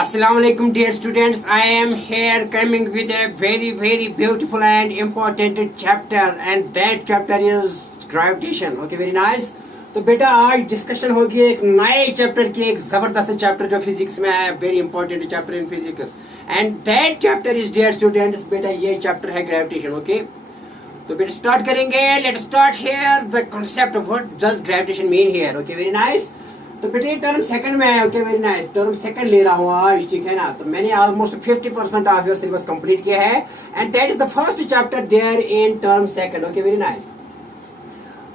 Assalamu alaikum dear students. I am here coming with a very beautiful and important chapter and that chapter is gravitation. Okay, very nice. तो बेटा आज discussion होगी एक नए chapter की, एक जबरदस्त चैप्टर जो फिजिक्स में है, very important chapter in physics and that chapter is dear students बेटा ये चैप्टर है ग्रेविटेशन. ओके तो बेटा स्टार्ट करेंगे. Let start here the concept what does gravitation mean here. Okay very nice. तो बेटे टर्म सेकंड में है. Okay very nice. Term second ले रहा हूँ आज, ठीक है ना. तो मैंने almost 50% of your syllabus complete किया है and that is the first chapter there in term second. Okay very nice.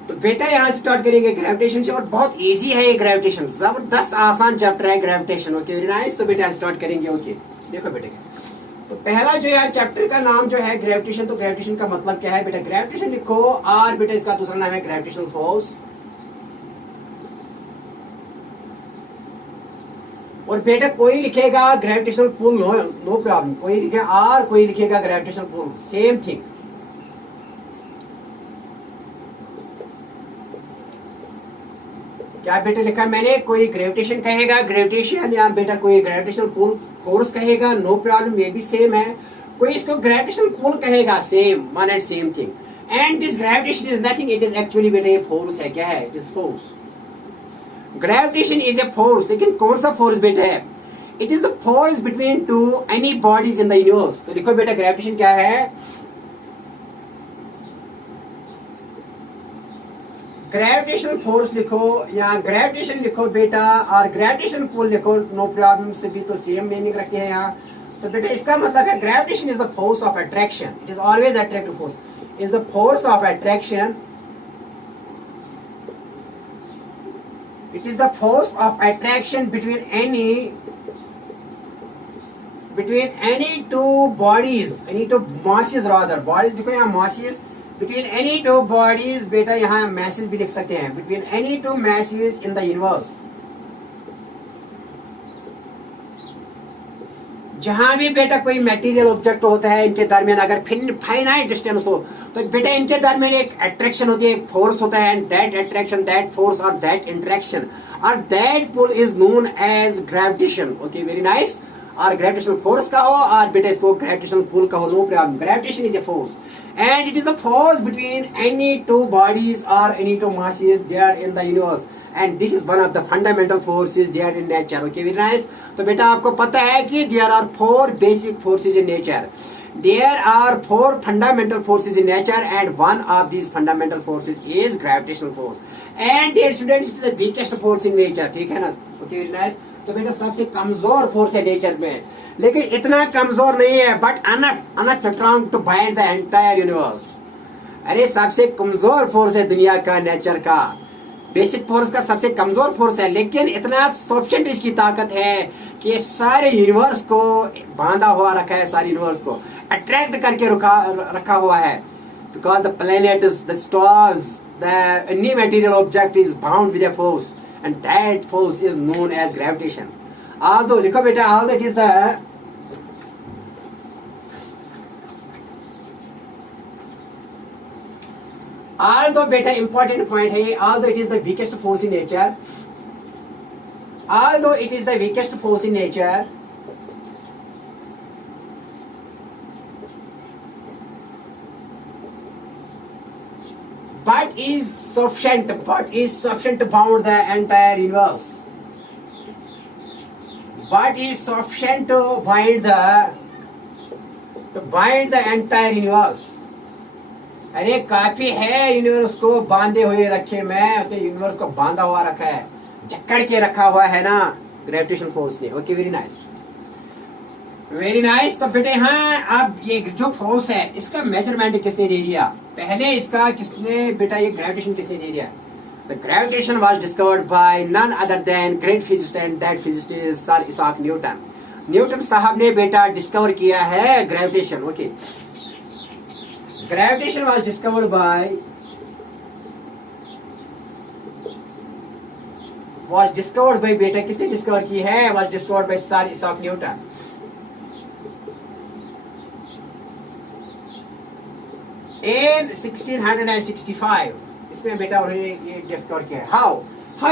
तो बेटा यहाँ से स्टार्ट करेंगे ग्रेविटेशन से और बहुत इजी है ये ग्रेविटेशन, जबरदस्त आसान चैप्टर है ग्रेविटेशन. Okay very nice. तो बेटा स्टार्ट करेंगे. ओके देखो बेटे तो पहला जो है चैप्टर का नाम जो है ग्रेविटेशन. तो ग्रेविटेशन का मतलब क्या है बेटा, ग्रेविटेशन लिखो और बेटा इसका दूसरा नाम है ग्रेविटेशनल फोर्स. और बेटा कोई लिखेगा ग्रेविटेशनल पुल, नो प्रॉब्लम. कोई लिखेगा और कोई लिखेगा ग्रेविटेशनल पुल, सेम थिंग. क्या बेटा लिखा मैंने, कोई ग्रेविटेशन कहेगा ग्रेविटेशन या बेटा कोई ग्रेविटेशनल पुल फोर्स कहेगा, नो प्रॉब्लम, ये भी सेम है. कोई इसको ग्रेविटेशनल पुल कहेगा, same one and same thing. And this gravitation is nothing, it is actually बेटा ये फोर्स है. क्या है, it is force. Gravitation is a force. लेकिन कौन सा फोर्स बेटा है, it is the force between to any bodies in the universe. तो लिखो बेटा ग्रेविटेशन क्या है, ग्रेविटेशनल फोर्स लिखो या ग्रेविटेशन लिखो बेटा और ग्रेविटेशनल पुल लिखो, नो प्रॉब्लम. से भी तो सेम मीनिंग रखे हैं यहाँ. तो बेटा इसका मतलब है gravitation is the force of attraction. It is always attractive force, is the force of attraction. It is the force of attraction between any two bodies, any two masses rather. Bodies देखो यहाँ masses, between any two bodies बेटा यहाँ masses भी लिख सकते हैं, between any two masses in the universe. जहां भी बेटा कोई मटेरियल ऑब्जेक्ट होता है इनके दरमियान अगर फाइनाइट डिस्टेंस हो तो बेटा इनके दरमियान एक अट्रैक्शन होती है, एक फोर्स होता है. And that attraction, that force or that interaction or that pull is known as gravitation. Okay very nice. और ग्रेविटेशनल फोर्स का हो और बेटा इसको ग्रेविटेशनल पुल का हो, no problem. Gravitation is a force and it is the force between any two bodies or any two masses there in the universe. And this is one of the fundamental forces there in nature. Okay, very nice. तो बेटा आपको पता है कि there are four basic forces in nature. There are four fundamental forces in nature, and one of these fundamental forces is gravitational force. And dear students, it is the weakest force in nature. ठीक है ना? Okay, very nice. तो बेटा सबसे कमजोर force है nature में, लेकिन इतना कमजोर नहीं है, but enough strong to bind the entire universe. अरे सबसे कमजोर फोर्स है दुनिया का, नेचर का. बेसिक फोर्स का सबसे कमजोर फोर्स है, लेकिन इतना सफिशिएंट इसकी ताकत है कि सारे यूनिवर्स को बांधा हुआ रखा है, सारे यूनिवर्स को अट्रैक्ट करके रखा हुआ है. Because the planets, the stars, the any material object is bound with a force and that force is known as gravitation. Although लिखो बेटा, although it is the although beta important point है, although it is the weakest force in nature, although it is the weakest force in nature, but is sufficient to bound the entire universe, but is sufficient to bind the entire universe. अरे काफी है universe को बांधे हुए रखे में, उसने universe को बांधा हुआ रखा है, जकड़ के रखा हुआ है ना ग्रेविटेशन फोर्स ने. Okay very nice, very nice. तो बेटे हाँ, अब ये जो फोर्स है इसका मेजरमेंट किसने दे दिया, पहले इसका किसने बेटा ये ग्रेविटेशन किसने दे दिया. The gravitation was discovered by none other than great physicist and that physicist is sir Isaac Newton. Newton साहब ने बेटा डिस्कवर किया है gravitation. Okay gravitation was discovered by बेटा किसने डिस्कवर की है, was discovered by sir Isaac Newton. in 1665 इसमें बेटा उन्होंने ये डिस्कवर किया है. हाउ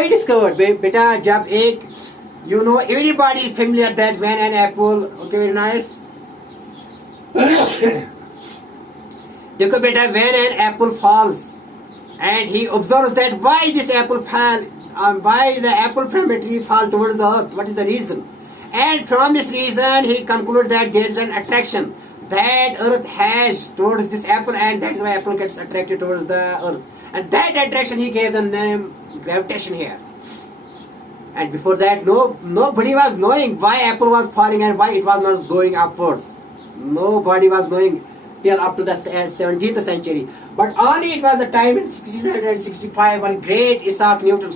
डिस्कवर्ड बेटा, जब एक You know, everybody is familiar that when an apple, okay, very nice. देखो बेटा, when an apple falls and he observes that why this apple fell, why the apple from a tree fall towards the earth, what is the reason? And from this reason he concludes that there is an attraction that earth has towards this apple, and that is why apple gets attracted towards the earth. And that attraction he gave the name gravitation here. And before that, nobody was knowing why apple was falling and why it was not going upwards. Nobody was knowing till up to the 17th century. But only it was the time in 1665 when great Isaac Newton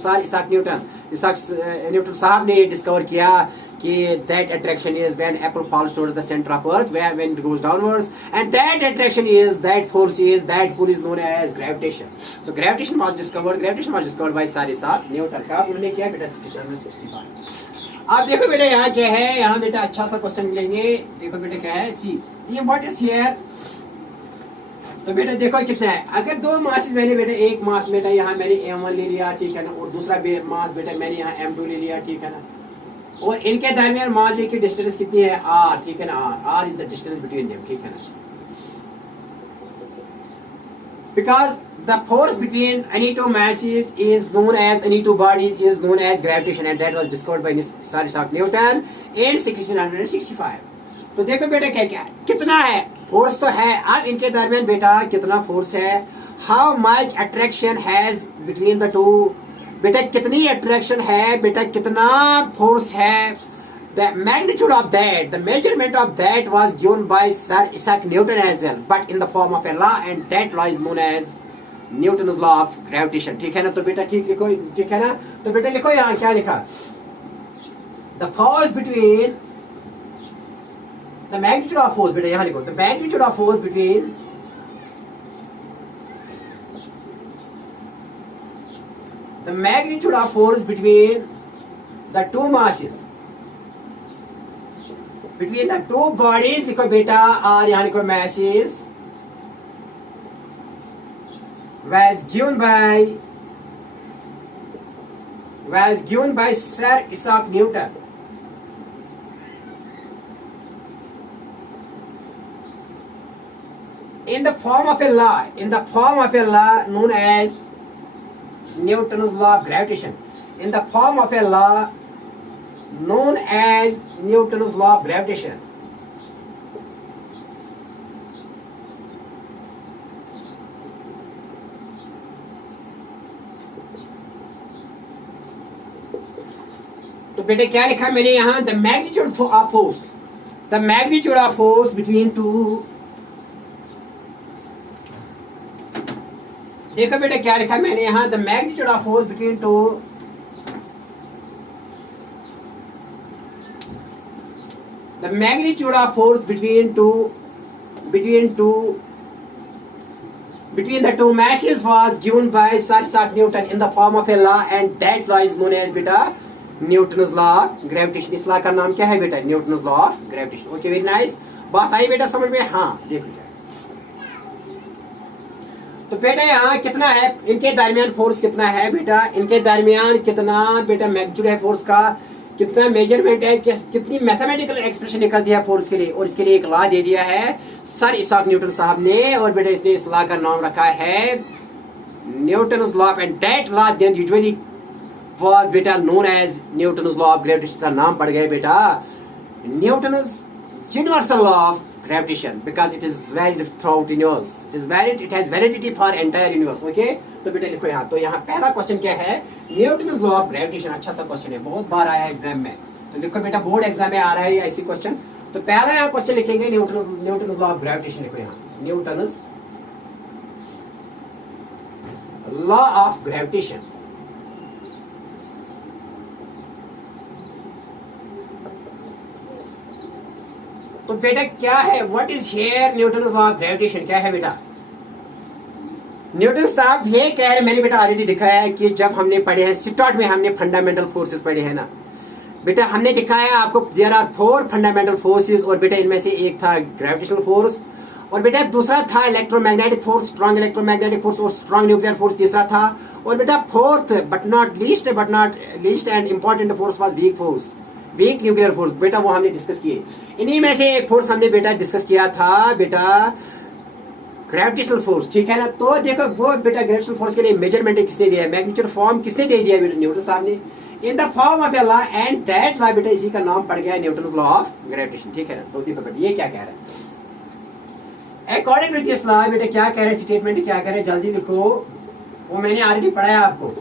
साहब ने discover किया कि that attraction is when apple falls towards the center of earth, where when it goes downwards, and that attraction is, that force is, that pull is known as gravitation. So gravitation was discovered by Sir Isaac Newton. कब उन्होंने किया बेटा? 1665. अब देखो बेटा यहाँ क्या है, यहाँ बेटा अच्छा सा क्वेश्चन लेंगे. देखो बेटा क्या है जी, ये व्हाट इज हियर. तो बेटा देखो कितना है. अगर दो मासेस मैंने बेटा, एक मास बेटा यहाँ मैंने m1 ले लिया, ठीक है ना, और दूसरा मास बेटा मैंने यहाँ m2 ले लिया, ठीक है ना, और इनके दरमियान मान लीजिए कि डिस्टेंस कितनी है, r, ठीक है ना, r is the distance between them, ठीक है ना. Because the force between any two masses is known as, any two bodies is known as gravitation, and that was discovered by Sir Isaac Newton in 1665. तो देखो बेटा क्या क्या कितना है फोर्स, तो है. अब इनके दरमियान बेटा कितना फोर्स है, how much attraction has between the two, बेटा कितनी अट्रैक्शन है, बेटा कितना फोर्स है. The magnitude of that, the measurement of that was given by Sir Isaac Newton as well, but in the form of a law, and that law is known as Newton's law of gravitation. ठीक है ना. तो बेटा ठीक लिखो, ठीक है ना. तो बेटा लिखो यहाँ क्या लिखा, the force between, the magnitude of force, बेटा यहाँ लिखो, the magnitude of force between, the magnitude of force between the two masses, between the two bodies, लिखो बेटा, और यहाँ लिखो masses, was given by Sir Isaac Newton. In the form of a law known as Newton's law of gravitation. In the form of a law known as Newton's law of gravitation. तो बेटे क्या लिखा मैंने यहाँ, the magnitude of force, the magnitude of force between two. देखो बेटा क्या लिखा मैंने यहाँ, the magnitude of force between two, the magnitude of force between the two masses was given by Sir Isaac Newton in the form of a law, and that law is known as बेटा Newton's law of gravitation. इस law का नाम क्या है बेटा? Newton's law of gravitation. Okay, very nice. बात आई बेटा समझ में? हाँ देखो क्या. तो बेटा यहाँ कितना है, इनके दरमियान फोर्स कितना है बेटा, इनके दरमियान कितना बेटा मैग्नीट्यूड है फोर्स का, कितना मेजरमेंट है, कितनी मैथमेटिकल एक्सप्रेशन निकलती है फोर्स के लिए, और इसके लिए एक लॉ दे दिया है सर इसाक न्यूटन साहब ने, और बेटा इसने इस लॉ का नाम रखा है Newton's law, and that law then usually was बेटा known as Newton's law of gravitation. का नाम पड़ गया बेटा Newton's universal law of gravitation, because it is valid throughout universe. It is valid, it has validity for entire universe. Okay, तो बेटा लिखो यहाँ. तो यहाँ पहला क्वेश्चन क्या है, न्यूटन्स लॉ ऑफ ग्रेविटेशन. अच्छा सा क्वेश्चन है, बहुत बार आया एग्जाम में. तो लिखो बेटा, बोर्ड एग्जाम में आ रहा है ऐसी क्वेश्चन. तो पहला यहाँ क्वेश्चन लिखेंगे न्यूटन्स लॉ ऑफ ग्रेविटेशन. लिखो यहाँ न्यूटन्स लॉ ऑफ ग्रेविटेशन. तो बेटा क्या है, what is here Newton's law of gravitation, क्या है बेटा? न्यूटन साहब ये कह रहे, मैंने बेटा ऑलरेडी दिखाया है कि जब हमने पढ़े हैं सिटॉट में, हमने फंडामेंटल फोर्सेस पढ़े हैं ना बेटा, हमने दिखाया आपको देयर आर 4 फंडामेंटल फोर्सेस, और बेटा इनमें से एक था ग्रेविटेशनल फोर्स, और बेटा दूसरा था electromagnetic force, strong electromagnetic force, और स्ट्रॉन्ग न्यूक्लियर फोर्स तीसरा था, और बेटा fourth but not least and important force was weak force. Weak nuclear force, बेटा वो हमने डिस्कस किए। इन्हीं में से एक फोर्स हमने बेटा डिस्कस किया था बेटा ग्रेविटेशनल फोर्स, ठीक है ना। तो देखो वो बेटा ग्रेविटेशनल फोर्स के लिए मेजरमेंट किसने दिया है, मैग्नीट्यूड फॉर्म किसने दे दिया है, न्यूटन साहब ने, in the form of a law, and that law बेटा इसी का नाम पड़ गया है न्यूटन लॉ ऑफ ग्रेविटेशन, ठीक है ना। तो देखो बेटा ये क्या कह रहा है, अकॉर्डिंग टू दिस लॉ बेटा क्या कह रहे हैं, स्टेटमेंट क्या कह रहे हैं, जल्दी लिखो, वो मैंने ऑलरेडी पढ़ाया आपको।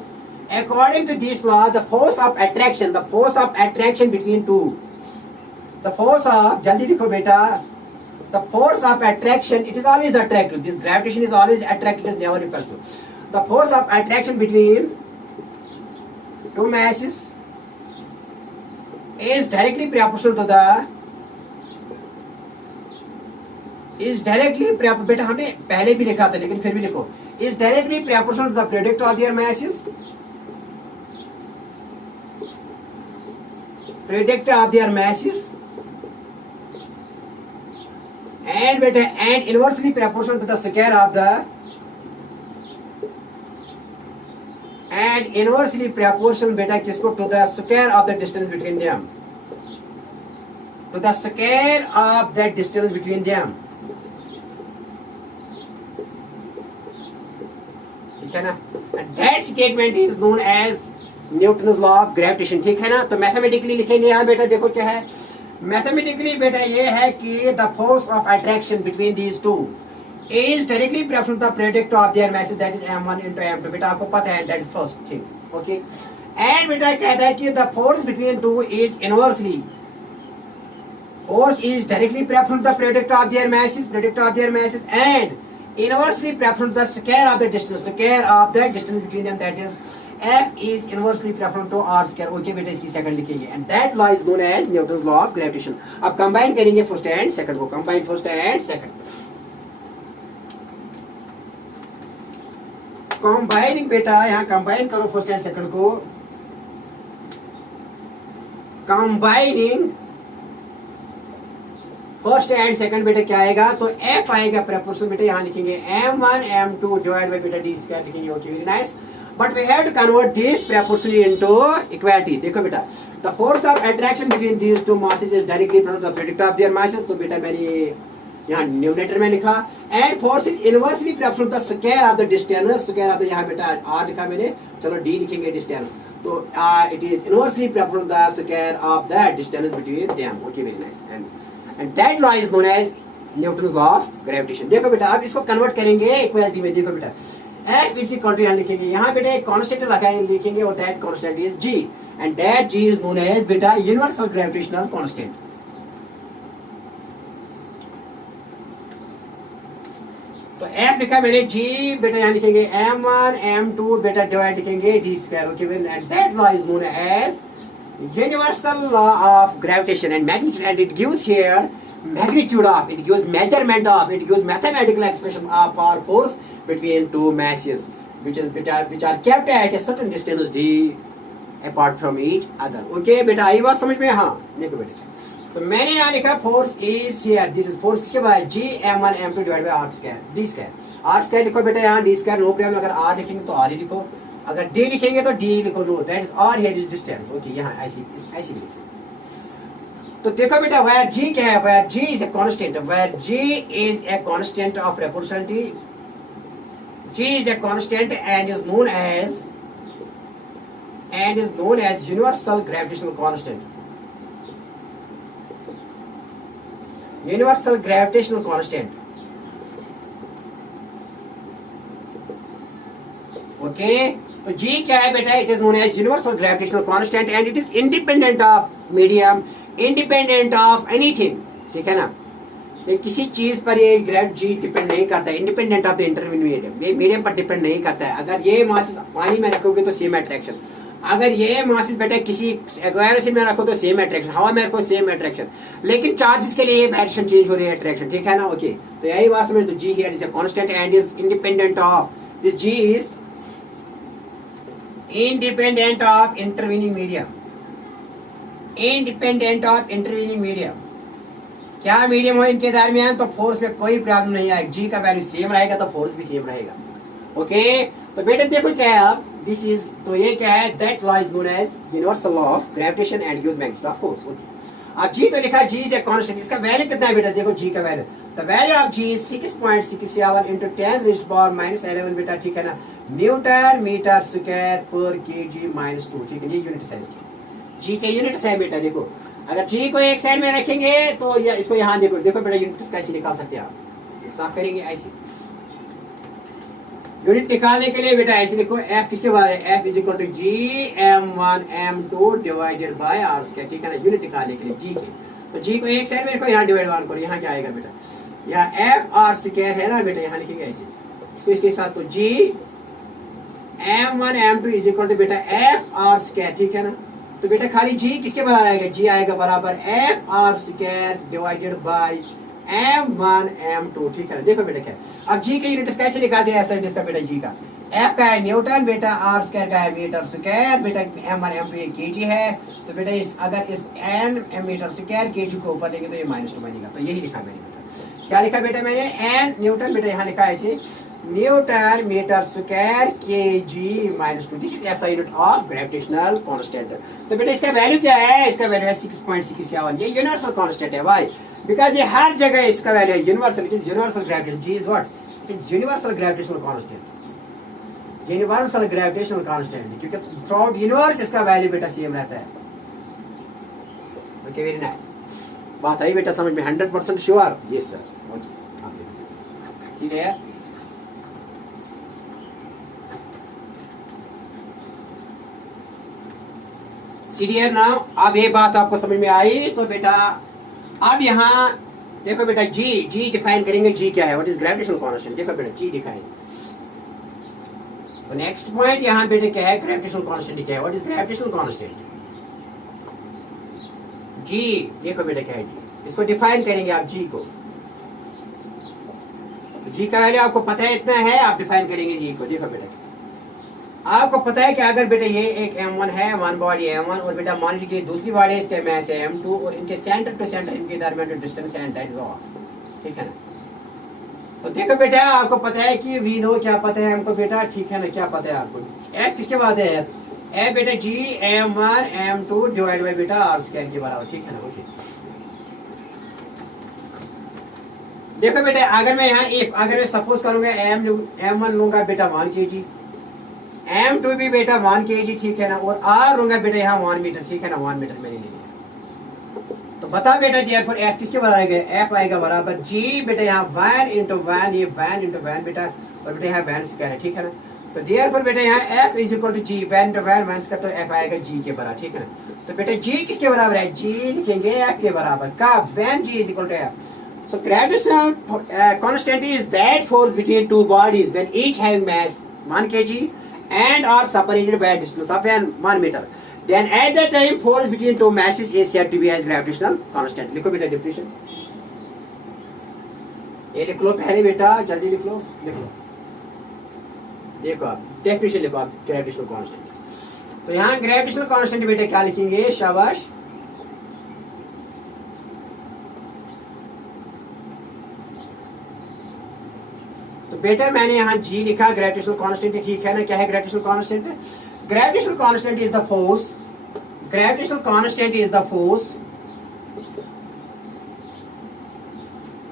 According to this law, the force of attraction between two, the force of, jaldi likho beta, the force of attraction, it is always attractive. This gravitation is always attractive, it is never repulsive. The force of attraction between two masses is directly proportional to the, बेटा हमने पहले भी लिखा था लेकिन फिर भी लिखो, is directly proportional to the product of their masses, product of their masses, and beta and inversely proportional to the square of the, and inversely proportional beta किसको, to the square of the distance between them, to the square of that distance between them, ठीक है ना। and that statement is known as Newton's law of gravitation, ठीक है ना। तो mathematically लिखेंगे यहाँ बेटा, देखो क्या है, मैथमेटिकली बेटा ये है कि the force of attraction between these two is directly proportional to the product of their masses, that is m1 into m2, बेटा आपको पता है, that is first thing, okay. And बेटा कहता है कि the force between two is inversely, force is directly proportional to the product of their masses, and inversely proportional to the square of the distance between them, that is F is inversely proportional to r square, okay बेटा इसकी second लिखेंगे, and that law is known as Newton's law of gravitation. अब combine करेंगे first and second को, combine first and second, combining बेटा यहाँ combine करो first and second को, कंबाइनिंग फर्स्ट एंड सेकंड बेटा क्या आएगा, तो F आएगा प्रोपोर्शनल, बेटा यहाँ लिखेंगे m1 m2 डिवाइड बाय बेटा d स्क्वायर लिखेंगे, okay very nice. But we have to convert this proportionally into equality. देखो बेटा the force of attraction between these two masses is directly proportional to the product of their masses, तो बेटा मैंने यहाँ numerator में लिखा, and force is inversely proportional to the square of the distance, square of the यहाँ बेटा r लिखा मैंने, चलो d लिखेंगे डिस्टेंस, तो it is inversely proportional to the square of the distance between them, okay very nice. And that law is known as Newton's law of gravitation. देखो बेटा अब इसको कन्वर्ट करेंगे इक्वालिटी में, देखो बेटा F इज इक्वल टू यहाँ लिखेंगे, यहाँ बेटा एक कांस्टेंट लगाए लिखेंगे, और that constant is G, and that G is known as बेटा यूनिवर्सल ग्रेविटेशनल कांस्टेंट। तो F लिखा मैंने, G बेटा यहाँ लिखेंगे m1 m2 बेटा डिवाइड लिखेंगे d square, okay, and that law is known as universal law of gravitation and magnitude, and it gives here magnitude of, it gives measurement of, it gives mathematical expression of our force between two masses which are kept at a certain distance d apart from each other, okay बेटा आई बात समझ में। हाँ देखो बेटा, तो मैंने यहाँ लिखा force is here, this is force किसके बाद, g m1 m2 divide bye r square d square, r square लिखो बेटा यहाँ, d स्क्वायर नो प्रॉब्लम, अगर r लिखेंगे तो r ही लिखो, अगर d लिखेंगे तो d लिखो, know that is r here is distance, okay यहाँ ऐसे लिख सकते। तो देखो बेटा where g क्या है, where g is a constant, where g is a constant of proportionality, g is a constant and is known as universal gravitational constant, universal gravitational constant, okay. तो g क्या है बेटा, it is known as universal gravitational constant, and it is independent of medium, independent of anything, ठीक है ना। ये किसी चीज पर ये ग्रेविट जी डिपेंड नहीं करता है, इंडिपेंडेंट ऑफ द इंटरमीडिएट, ये मीडियम पर डिपेंड नहीं करता है। अगर ये मासेस पानी में रखोगे तो सेम अट्रैक्शन, अगर ये मासेस बेटा किसी एक्वायरेशन में रखो तो सेम अट्रैक्शन, हवा में रखो सेम अट्रैक्शन, लेकिन चार्जेस के लिए डायरेक्शन चेंज हो रही है अट्रैक्शन, ठीक है ना, ओके। तो यही बात समझ, तो G here is a constant and is independent of, this G is independent of intervening medium, independent of intervening medium, क्या मीडियम हो इनके दरमियान तो फोर्स में कोई प्रॉब्लम नहीं आएगी, जी का वैल्यू सेम रहेगा तो फोर्स भी सेम रहेगा, ओके। तो बेटा देखो क्या है, आप दिस इज, तो ये क्या है, that law is known as universal law of gravitation and gives magnitude of force. अब जी तो लिखा, जी इज ए कांस्टेंट, इसका वैल्यू कितना है बेटा, देखो जी का value, the value of G is 6.67 into 10⁻⁻11 बेटा, ठीक है ना, न्यूटन मीटर स्क्वायर पर केजी -2, ठीक है, ये यूनिट साइज की जी के यूनिट है बेटा। देखो अगर जी को एक साइड में रखेंगे तो इसको यहाँ देखो, देखो बेटा यूनिट कैसे निकाल सकते हैं आप, ये साफ करेंगे ऐसे। यूनिट निकालने के लिए बेटा ऐसे लिखो, एफ किसके बाद है, F is equal to G m1 m2 divided by R square, ठीक है ना, यूनिट निकालने के लिए जी के, तो जी को एक साइड में रखो, यहाँ डिवाइड वन करो, यहाँ क्या आएगा बेटा, यहाँ एफ आर स्क्वायर है ना बेटा, यहाँ लिखेंगे ऐसे इसको इसके साथ, तो G m1 m2 is equal to बेटा एफ आर स्क्वायर, ठीक है ना, तो बेटा खाली जी किसके बराबर आएगा, जी आएगा बराबर F R square divided by m1 m2, ठीक है। देखो बेटा क्या, अब जी के यूनिट्स कैसे निकालते हैं, ऐसा इसका बेटा जी का, एफ का है न्यूटन बेटा, आर स्क्वायर का है मीटर स्क्वायर बेटा, m1 m2 ये केजी है, तो बेटा अगर इस n मीटर स्क्वायर केजी को ऊपर लेंगे तो ये -2 बनेगा, तो यही लिखा मैंने बेटा, क्या लिखा बेटा मैंने, n न्यूटन बेटा, यहाँ लिखा है ऐसे Newton metre square KG -2, this is SI unit of gravitational constant. तो बेटा इसका वैल्यू क्या है, इसका वैल्यू है 6.67, ये यूनिवर्सल कांस्टेंट है, व्हाई, बिकॉज ये हर जगह इसका वैल्यू है universal, it is universal gravitation, G is what, it is universal gravitational constant, universal gravitational constant, क्योंकि थ्रू आउट यूनिवर्स इसका वैल्यू बेटा सेम रहता है। ओके, वेरी नाइस, बात आई बेटा समझ में, 100% श्योर, यस सर, ओके, ठीक है। सीडीआर नाउ, अब ये बात आपको समझ में आई, तो बेटा अब यहाँ देखो बेटा, जी डिफाइन करेंगे, जी क्या है, व्हाट इज ग्रेविटेशनल कांस्टेंट, देखो बेटा जी डिफाइन, तो नेक्स्ट पॉइंट यहाँ बेटा क्या है, ग्रेविटेशनल कांस्टेंट क्या है, व्हाट इज ग्रेविटेशनल कांस्टेंट, जी देखो बेटा क्या है, जी इसको डिफाइन करेंगे आप जी को, तो जी का वैल्यू आपको पता है इतना है, आप डिफाइन करेंगे जी को। देखो बेटा आपको पता है कि अगर बेटा ये एक m1 है, वन बॉडी m1, और बेटा मान लीजिए दूसरी बॉडी है, इसके मैस है m2, और इनके सेंटर टू सेंटर इनके दरमियान जो डिस्टेंस है दैट इज ऑल, ठीक है ना। तो देखो बेटा आपको पता है कि वी नो, क्या पता है हमको बेटा, ठीक है ना, क्या पता है आपको, एफ किसके बाद है, एफ बेटा जी m1 m2 डिवाइड बाय बेटा आर स्क्वायर के बराबर, ठीक है ना। ओके, देखो बेटा अगर मैं यहाँ अगर मैं सपोज करूंगा m1 लूंगा बेटा 1 kg, m2 भी बेटा 1 kg, ठीक है ना, और r लूंगा बेटा यहाँ 1 मीटर, ठीक है ना, 1 मीटर मैंने लिया, तो बता बेटा therefore f किसके बराबर आएगा, f आएगा बराबर g बेटा यहाँ 1 into 1, ये 1 into 1 बेटा, और बेटा यहाँ 1 स्क्वायर है, ठीक है ना, तो therefore बेटा यहाँ f is equal to g, 1 into 1 1 square, तो f आएगा g के बराबर, ठीक है ना। तो बेटा g किसके बराबर है, g लिखेंगे f के बराबर, कब, when g is equal to f, so gravitational constant is that force between two bodies when each having mass 1 kg and are separated by a distance of 1 meter. Then at that time force between two masses is said to be as gravitational constant. लिखो बेटा definition, ये लिख लो पहले बेटा, जल्दी लिख लो, देखो आप डेफिनेशन लिखो आप ग्रेविटेशनल कांस्टेंट। तो यहाँ ग्रेविटेशनल कांस्टेंट बेटा क्या लिखेंगे, शाबाश, तो बेटा मैंने यहाँ जी लिखा, ग्रेविटेशनल कांस्टेंट, ठीक है ना। क्या है gravitational constant, gravitational constant is the force, gravitational constant is the force,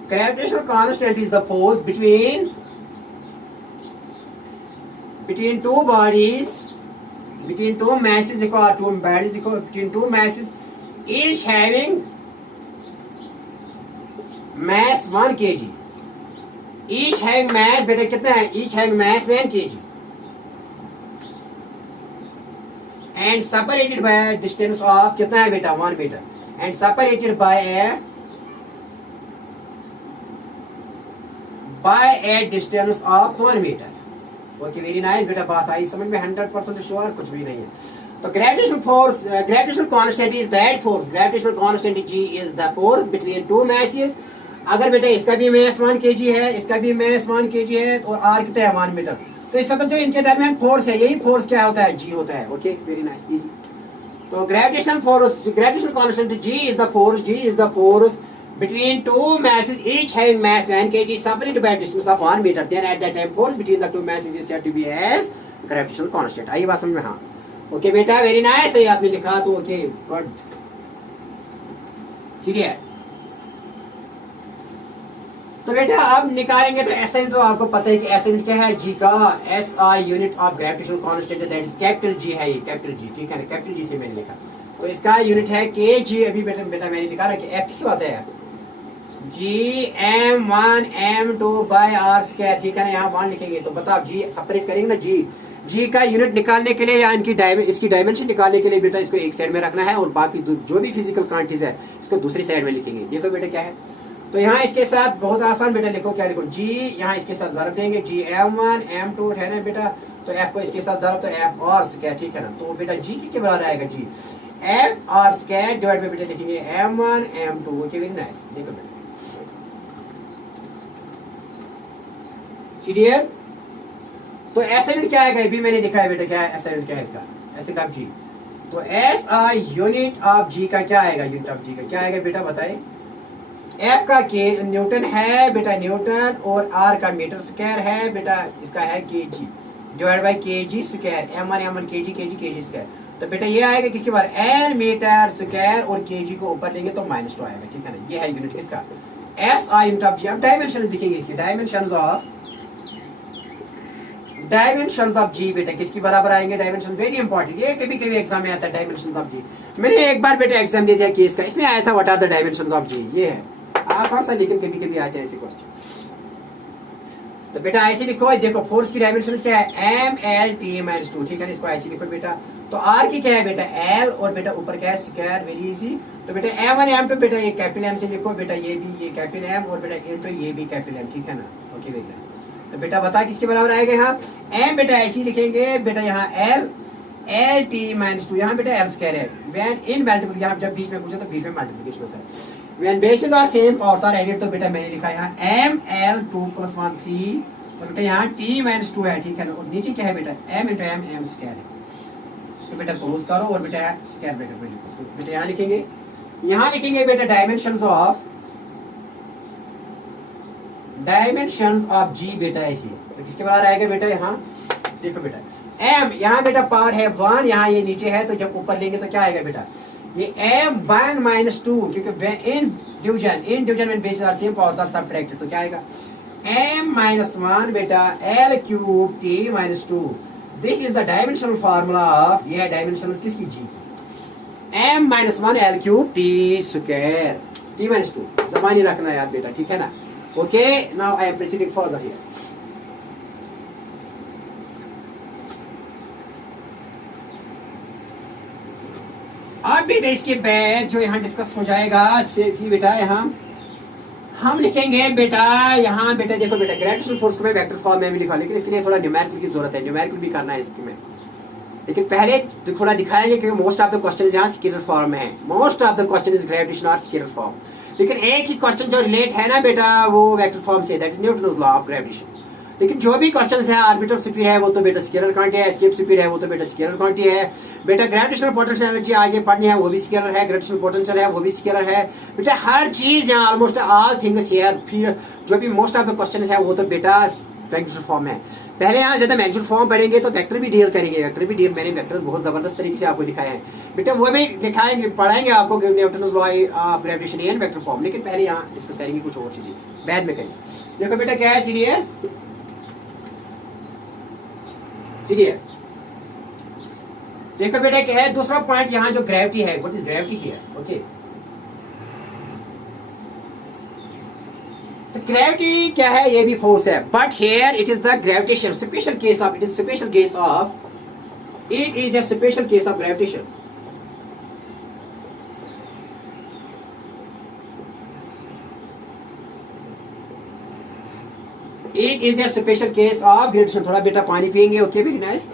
gravitational constant is the force between two bodies, between two masses, देखो two bodies देखो, between two masses each having mass 1 kg, each having mass बेटा कितना है, each having mass 1 kg and separated by a distance of कितना है बेटा 1 meter and separated by a distance of 1 meter. Okay, very nice बेटा, बात आई समझ में, 100% श्योर, कुछ भी नहीं है। तो gravitational force, gravitational constant is that force, gravitational constant G is the force between two masses. अगर बेटा इसका भी मास 1 kg है, इसका भी मास 1 kg है, और आर कितना है 1 मीटर, तो इस वक्त जो इनके दरमियान फोर्स है, यही फोर्स क्या होता है, जी होता है। Okay, very nice, easy. तो gravitational force, gravitational constant G is the force between two masses each having mass 1 kg separated by a distance of 1 meter, then at that time force between the two masses is said to be as gravitational constant. आई बात समझ में? हाँ okay बेटा, very nice, सही आपने लिखा तो ओके गुड। सीरियस। तो बेटा अब निकालेंगे तो एस तो आपको पता है कि एस क्या है, जी का S I unit of gravitational constant that is capital G है, ये कैपिटल जी, ठीक है ना, कैपिटल जी से मैंने लिखा। तो इसका यूनिट है के जी। अभी बेटा मैंने लिखा रहा कि एफ किसकी बात है, जी m1 m2 bye R square, ठीक है ना, यहाँ 1 लिखेंगे। तो बताओ जी सेपरेट करेंगे ना, जी का यूनिट निकालने के लिए या इसकी डायमेंशन निकालने के लिए बेटा इसको एक साइड में रखना है और बाकी जो भी फिजिकल क्वांटिटीज है इसको दूसरी साइड में लिखेंगे। देखो बेटा क्या है, तो यहाँ इसके साथ बहुत आसान बेटा लिखो, क्या लिखो, जी यहाँ इसके साथ ज़रब देंगे, जी m1 m2 है ना बेटा, तो f को इसके साथ ज़रब, तो f और स्क्वायर, ठीक है ना। तो बेटा जी किसके बराबर आएगा, जी f और स्क्वायर डिवाइड में बेटा लिखेंगे m1 m2। Okay very nice. देखो बेटा क्लियर। तो एस यूनिट क्या आएगा, भी मैंने लिखा है बेटा, क्या है एस यूनिट, क्या है इसका, एसिड ऑफ जी। तो एस आई यूनिट ऑफ जी का क्या आएगा, यूनिट ऑफ जी का क्या आएगा बेटा बताए। एफ का के न्यूटन है बेटा, न्यूटन, और आर का मीटर स्क्वायर है बेटा, इसका है के जी डिवाइड बाई के जी स्क्वायर, m1 के जी स्क्वायर। तो बेटा ये आएगा किसके बार, एन मीटर स्क्वायर, और के जी को ऊपर लेंगे तो -2 आएगा, ठीक है ना। ये है यूनिट किसका, एस आई यूनिट ऑफ जी। अब डायमेंशन दिखेंगे इसके, डायमेंशंस ऑफ जी बेटा किसकी बराबर आएंगे, डायमेंशन वेरी इंपॉर्टेंट, ये कभी कभी एग्जाम में आता है डायमेंशंस ऑफ जी। मैंने एक बार बेटा एग्जाम दे दिया केस का, इसमें आया था what are the dimensions of G, ये है आसान सा, लेकिन कभी कभी आते हैं ऐसे क्वेश्चन। तो बेटा ऐसे लिखो, देखो फोर्स की डायमेंशन क्या है, ml(t)-2, ठीक है, इसको ऐसे लिखो बेटा। तो आर की क्या है बेटा, एल, और बेटा ऊपर क्या है स्क्वायर, वेरी इजी। तो बेटा m1 m2 बेटा ये कैपिटल एम से लिखो बेटा, ये भी ये कैपिटल एम, और बेटा इनटू ये भी कैपिटल एम, ठीक है ना। Okay very nice. तो बेटा बता किसके बराबर आएगा यहाँ, m बेटा ऐसे लिखेंगे बेटा, यहाँ l(t)-2, यहाँ बेटा एल स्क्वायर है, व्हेन इन मल्टीपल, यहाँ जब बीच में पूछे तो बीच में मल्टीप्लिकेशन होता है। When bases are same और सारे एडिट, तो बेटा मैंने लिखा यहाँ ml2 + 1 3, और बेटा यहाँ t-2 है, ठीक है ना, और नीचे क्या है बेटा m × m स्क्वायर है। इसको बेटा क्लोज करो और बेटा स्क्वायर ब्रैकेट में लिखो। तो बेटा यहाँ लिखेंगे बेटा डायमेंशंस ऑफ जी बेटा ऐसी। तो किसके बराबर आएगा बेटा, यहाँ देखो बेटा m, यहाँ बेटा पावर है 1, यहाँ ये नीचे है, तो जब ऊपर लेंगे तो क्या आएगा बेटा, ये m1 - 2, क्योंकि इन डिवीजन में bases are same, powers are subtracted, तो क्या आएगा m-1 बेटा l³ t-2। This is the dimensional formula of, ये है डायमेंशन किसकी, जी, m-1 l³ t² t-2 जमानी रखना है यार बेटा, ठीक है ना। Okay now I am proceeding further here. अब बेटा इसके बाद जो यहाँ डिस्कस हो जाएगा बेटा, यहाँ हम लिखेंगे बेटा, यहाँ बेटा देखो बेटा ग्रेविटेशनल फोर्स को मैं वेक्टर फॉर्म में भी लिखा, लेकिन इसके लिए थोड़ा न्यूमेरिकल की जरूरत है, न्यूमेरिकल भी करना है इसके में, लेकिन पहले थोड़ा दिखाएंगे क्योंकि मोस्ट ऑफ द क्वेश्चन यहाँ स्केलर फॉर्म में है, most of the question is gravitation और स्केलर फॉर्म, लेकिन एक ही क्वेश्चन जो रिलेट है ना बेटा वो वेक्टर फॉर्म से, that is Newton's law of gravitation. लेकिन जो भी क्वेश्चन है, ऑर्बिटल स्पीड है वो तो बेटा स्केलर क्वांटिटी है, एस्केप स्पीड है वो तो बेटा स्केलर क्वांटिटी है, बेटा ग्रेविटेशनल पोटेंशियल एनर्जी आगे पढ़नी है वो भी स्केलर है, ग्रेविटेशनल पोटेंशियल है वो भी स्केलर है बेटा, हर चीज यहाँ ऑलमोस्ट ऑल थिंग्स हियर। फिर जो भी मोस्ट ऑफ द क्वेश्चन है वो तो बेटा वेक्टर फॉर्म है। पहले यहाँ ज्यादा मैग्नेटिक फॉर्म पढ़ेंगे तो वेक्टर भी डील करेंगे, मैंने वेक्टर्स बहुत जबरदस्त तरीके से आपको दिखाए हैं बेटा, वो भी दिखाएंगे पढ़ाएंगे आपको Newton's law of gravitation and vector form, लेकिन पहले यहाँ डिस्कस करेंगे कुछ और चीजें बाद में करेंगे। देखो बेटा क्या है सीरियल, देखो बेटा क्या है दूसरा पॉइंट, यहाँ जो ग्रेविटी है, what is gravity here, okay. तो ग्रेविटी क्या है, ये भी फोर्स है, but here it is the gravitation special case of, it is special case of, it is a special case of gravitation. It is a special case of gravitation। थोड़ा बेटा पानी पियेंगे, ओके वेरी नाइस।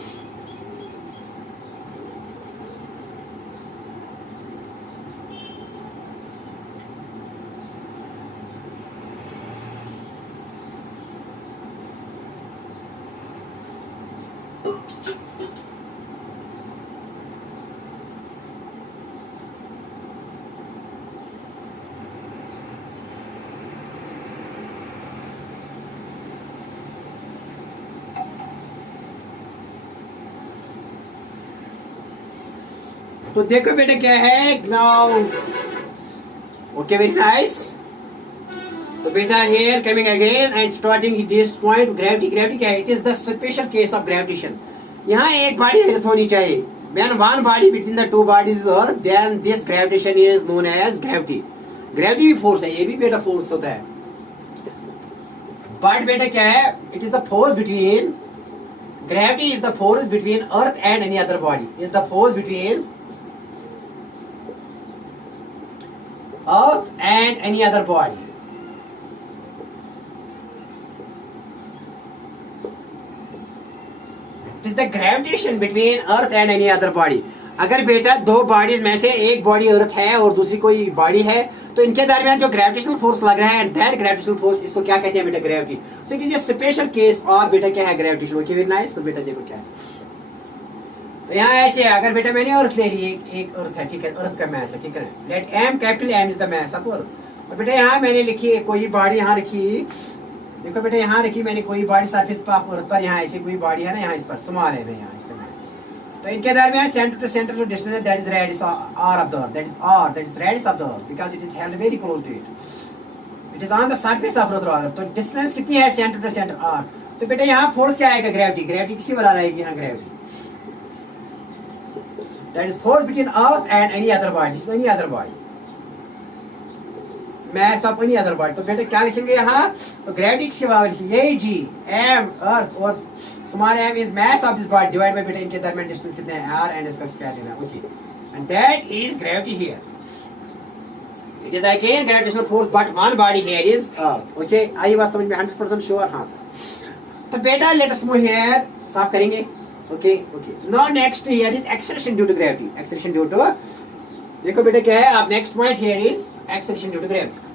तो देखो बेटा क्या है now, okay very nice. तो बेटा here coming again and starting this point, gravity, gravity क्या है? It is the special case of gravitation. यहाँ एक बॉडी अर्थ होनी चाहिए, when one body between the two bodies is earth, then this gravitation is known as gravity। Gravity भी force है, ये भी बेटा फोर्स होता है, बट बेटा क्या है? It is the force between, gravity is the force between earth and any other body, is the force between earth and any other body. Is the gravitation between earth and any other body. अगर बेटा दो bodies में से एक body earth है और दूसरी कोई बॉडी है, तो इनके दरमियान जो ग्रेविटेशनल फोर्स लग रहा है, दैट ग्रेविटेशनल फोर्स, इसको क्या कहते हैं बेटा? Gravity. So it is a special case of बेटा क्या है? ग्रेविटेशन। Okay very nice. तो बेटा देखो क्या है, तो यहाँ ऐसे है, अगर बेटा मैंने अर्थ ले ली, एक अर्थ है, ठीक है, अर्थ का मैस है, ठीक है, let M, capital M is the mass of earth. और बेटा यहाँ मैंने लिखी कोई बॉडी, यहाँ रखी, देखो बेटा यहाँ रखी मैंने कोई बॉडी सरफेस पर, यहाँ ऐसी कोई बॉडी है ना, यहाँ इस पर स्मॉल है ना, यहाँ इसका मैच। तो इनके दरमियान सेंटर टू सेंटर जो डिस्टेंस है, that is radius R of the earth, that is radius of the earth, because it is held very close to it, it is on the surface of earth rather. तो distance कितनी है? Centre to centre R. तो बेटा यहाँ force क्या आएगा? Gravity. Gravity किसी बना रहेगी यहाँ, gravity, that is force between earth and any other body, any other body, mass of any other body। तो बेटा क्या लिखेंगे यहाँ? तो ग्रेविटी की सिवा ये जी, एम अर्थ और small m is mass of this body divide by बेटा इनके दरमियान डिस्टेंस कितने हैं? आर एंड इसका स्क्वायर लेना। Okay, and that is gravity here. It is again gravitational force but one body here is earth. Okay, आई बात समझ में 100% श्योर? हाँ सर। तो बेटा लेट अस मूव हियर, साफ करेंगे। Okay okay, now next here is acceleration due to gravity. Acceleration due to, देखो बेटा क्या है, आप next point here is acceleration due to gravity.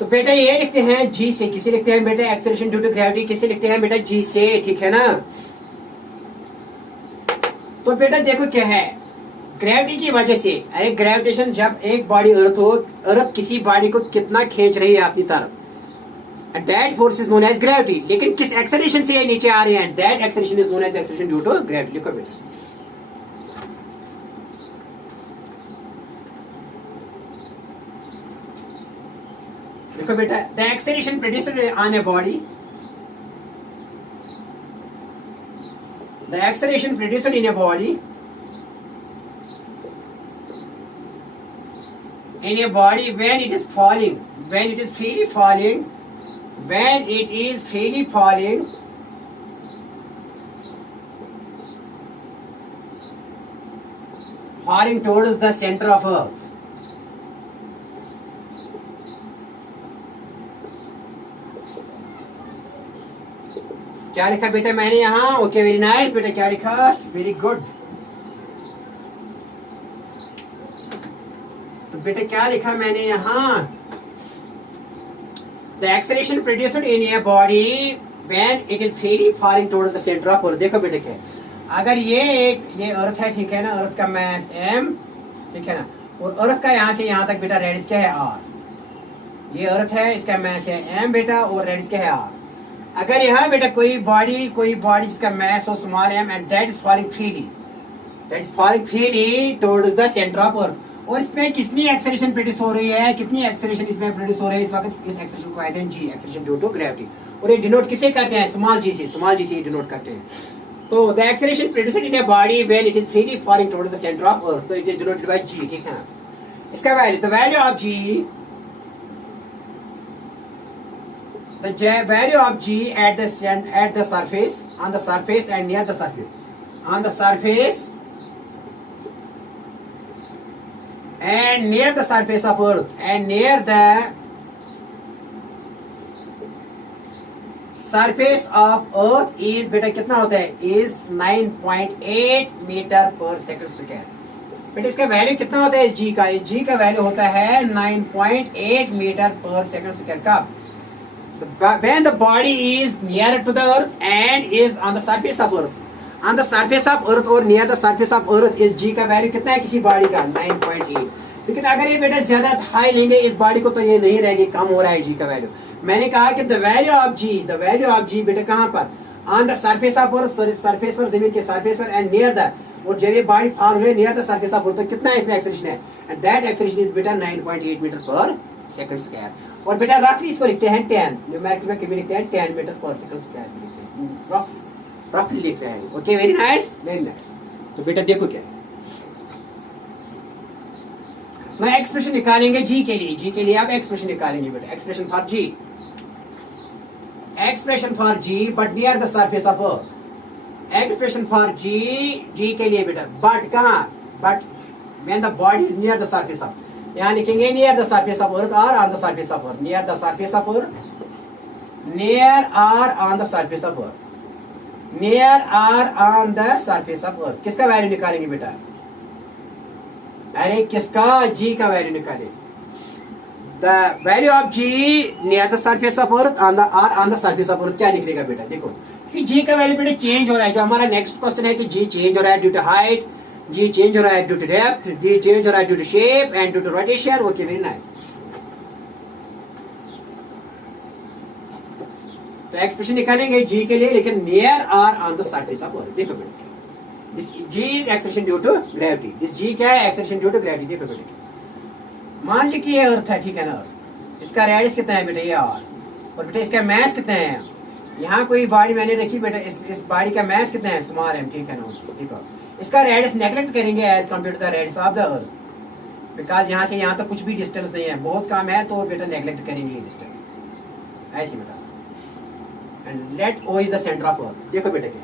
तो बेटा ये लिखते हैं जी से, किसे लिखते हैं बेटा? एक्सेलरेशन ड्यू टू ग्रेविटी किसे लिखते हैं बेटा? जी से, ठीक है ना। तो बेटा देखो क्या है, ग्रेविटी की वजह से, अरे ग्रेविटेशन जब एक बॉडी अर्थ हो, अर्थ किसी बॉडी को कितना खींच रही है अपनी तरफ, that force is known as gravity. लेकिन किस एक्सेलरेशन से ये नीचे आ रहे हैं, that acceleration is known as acceleration due to gravity. लिखो बेटा, देखो बेटा, the acceleration produced on a body, the acceleration produced in a body, in a body when it is falling, when it is freely falling, when it is freely falling, falling towards the center of earth। क्या लिखा बेटा मैंने यहाँ? Okay very nice बेटा, क्या लिखा? Very good. तो बेटा क्या लिखा मैंने यहाँ? The acceleration produced in a body when it is freely falling towards the centre of earth. देखो बेटा क्या, अगर ये अर्थ है, ठीक है ना, अर्थ का मास m, ठीक है ना, और अर्थ का यहाँ से यहाँ तक बेटा रेडियस क्या है? r। ये अर्थ है, इसका मास है m बेटा, और रेडियस क्या है? r। अगर यहाँ बेटा कोई बॉडी जिसका मास हो small m and that is falling freely towards the centre of earth, और इसमें कितनी एक्सेलरेशन प्रोड्यूस हो रही है? कितनी एक्सेलरेशन इसमें प्रोड्यूस हो रही है इस वक्त? इस एक्सेलरेशन को कहते हैं जी, एक्सेलरेशन ड्यू टू ग्रेविटी। और ये डिनोट किसे करते हैं? स्मॉल जी से डिनोट करते हैं। तो the acceleration produced in a body when it is freely falling towards the centre of earth, तो it is denoted by G, ठीक है ना। इसका वैल्यू, तो value of G, the value of g at the surface, on the surface and near the surface, on the surface and near the surface of earth and near the surface of earth is बेटा कितना होता है? is 9.8 metre पर second square. बेटा इसका value कितना होता है इस g का? इस g का वैल्यू होता है 9.8 मीटर पर सेकंड स्क्वायर। कब? When the body is near to the earth and is on the surface of earth, on the surface of earth और near the surface of earth is g का value कितना है किसी body का 9.8। लेकिन अगर ये बेटा ज्यादा हाई लेंगे इस बॉडी को तो ये नहीं रहेगी, कम हो रहा है जी का वैल्यू। मैंने कहा कि द वैल्यू ऑफ जी बेटा कहाँ पर, on the surface of earth, surface पर, जमीन के सरफेस पर, एंड नियर द, और जब ये बॉडी फॉर्म हुए near the surface of earth तो कितना है इसमें एक्सेलरेशन है, एंड दैट एक्सेलरेशन इज बेटा 9.8 मीटर पर सेकंड स्क्वायर। और बेटा रफली इसको लिखते हैं 10, न्यूमेरिकल में कभी लिखते हैं 10 मीटर पर सेकंड स्क्वायर लिखते हैं, रफली लिख रहे हैं। Okay, very nice, very nice. तो बेटा देखो क्या मैं एक्सप्रेशन निकालेंगे जी के लिए, जी के लिए आप एक्सप्रेशन निकालेंगे बेटा, expression for G, expression for G but near the surface of earth, expression for G, G के लिए बेटा बट कहाँ, but when the body is near the surface of, यहाँ लिखेंगे near the surface of earth और on the surface of earth, near the surface of earth, near और on the surface of earth, near और on the surface of earth. किसका value निकालेंगे बेटा, अरे किसका, जी का वैल्यू निकाले। The value of G near the surface of earth on the surface of earth क्या निकलेगा बेटा, देखो कि जी का वैल्यू बेटा चेंज हो रहा है। जो हमारा नेक्स्ट क्वेश्चन है कि जी चेंज हो रहा है due to height, G change हो रहा है due to depth, G change हो रहा है due to shape and due to rotation. Okay, very nice. तो एक्सप्रेशन निकालेंगे जी के लिए, लेकिन नियर और on the surface of earth. देखो बेटा this G is acceleration due to gravity, this G क्या है, एक्सेलरेशन ड्यू टू ग्रेविटी। देखो बेटा मान लीजिए कि ये अर्थ है, ठीक है ना, इसका रेडियस कितना है बेटा ये और बेटा इसका मास कितना है, यहाँ कोई बॉडी मैंने रखी बेटा, इस बॉडी का मास कितना है, स्मॉल एम, ठीक है ना। देखो इसका रेडियस नेग्लेक्ट करेंगे as compare to the radius of the earth, because यहाँ से यहाँ तक कुछ भी डिस्टेंस नहीं है, बहुत कम है, तो बेटा नेग्लेक्ट करेंगे ये डिस्टेंस, ऐसे बेटा। And let O is the centre of earth. देखो बेटा क्या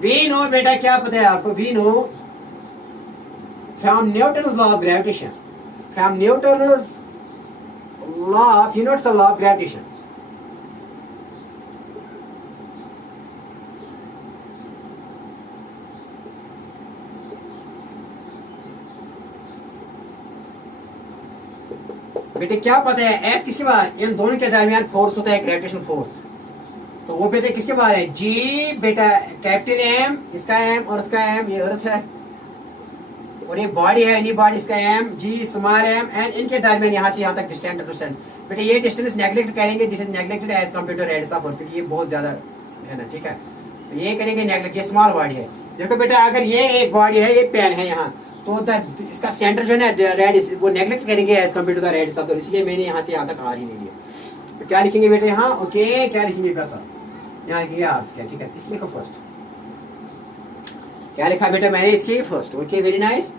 वी नो बेटा, क्या पता है आपको, we know from Newton's law of gravitation, from Newton's law of universal law of gravitation, बेटे क्या पता है, एफ किसके बाहर, इन दोनों के दरमियान फोर्स होता है ग्रेविटेशन फोर्स, तो वो बेटे किसके बाहर है, जी बेटा कैपिटल एम, इसका एम, अर्थ का एम, ये अर्थ है, और ये बॉडी है, इन्हीं बॉडी इसका M, G small M, and इनके दरमियान यहाँ से यहाँ तक डिस्टेंस बेटे ये डिस्टेंस नेग्लेक्ट करेंगे, this is neglected as compare to radius of earth, ये बहुत ज्यादा है ना, ठीक है, तो ये करेंगे नेग्लेक्ट, ये स्मॉल बॉडी है। देखो बेटा अगर ये एक बॉडी है, ये पेन है यहाँ, तो इसका सेंटर जो है ना रेडियस, वो नेग्लेक्ट करेंगे as compare to the radius of earth, इसलिए मैंने यहाँ से यहाँ तक आर ही नहीं लिया। तो क्या लिखेंगे बेटे यहाँ, ओके क्या लिखेंगे बेटा, यहाँ लिखेंगे आर स्क्वायर, ठीक है, इसके लिखो फर्स्ट, क्या लिखा बेटा मैंने इसके फर्स्ट। Okay, very nice.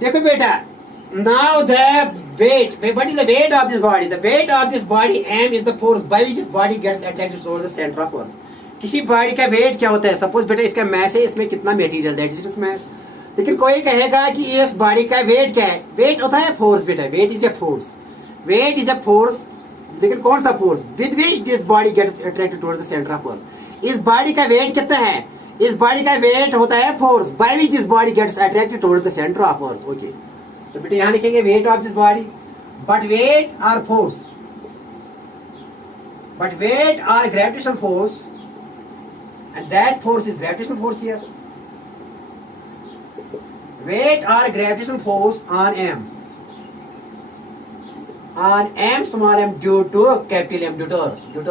देखो बेटा now the weight, what is the weight of this body, the weight of this body m is the force by which this body gets attracted towards the center of earth। किसी body का wait क्या होता है, suppose बेटा इसका मास है, इसमें कितना material, that is its mass. लेकिन कोई कहेगा कि इस बॉडी का वेट क्या है, वेट होता है फोर्स बेटा, weight is a force, weight is a force, लेकिन कौन सा force, with which this body gets attracted towards the centre of earth. इस बॉडी का वेट कितना है, इस बॉडी का वेट होता है force by which this body gets attracted towards the centre of earth. Okay, तो बेटा यहाँ लिखेंगे weight of this body, but weight are force, but weight are gravitational force, and that force is gravitational force here. Weight or gravitational force on m, small m due to capital M, due to earth, due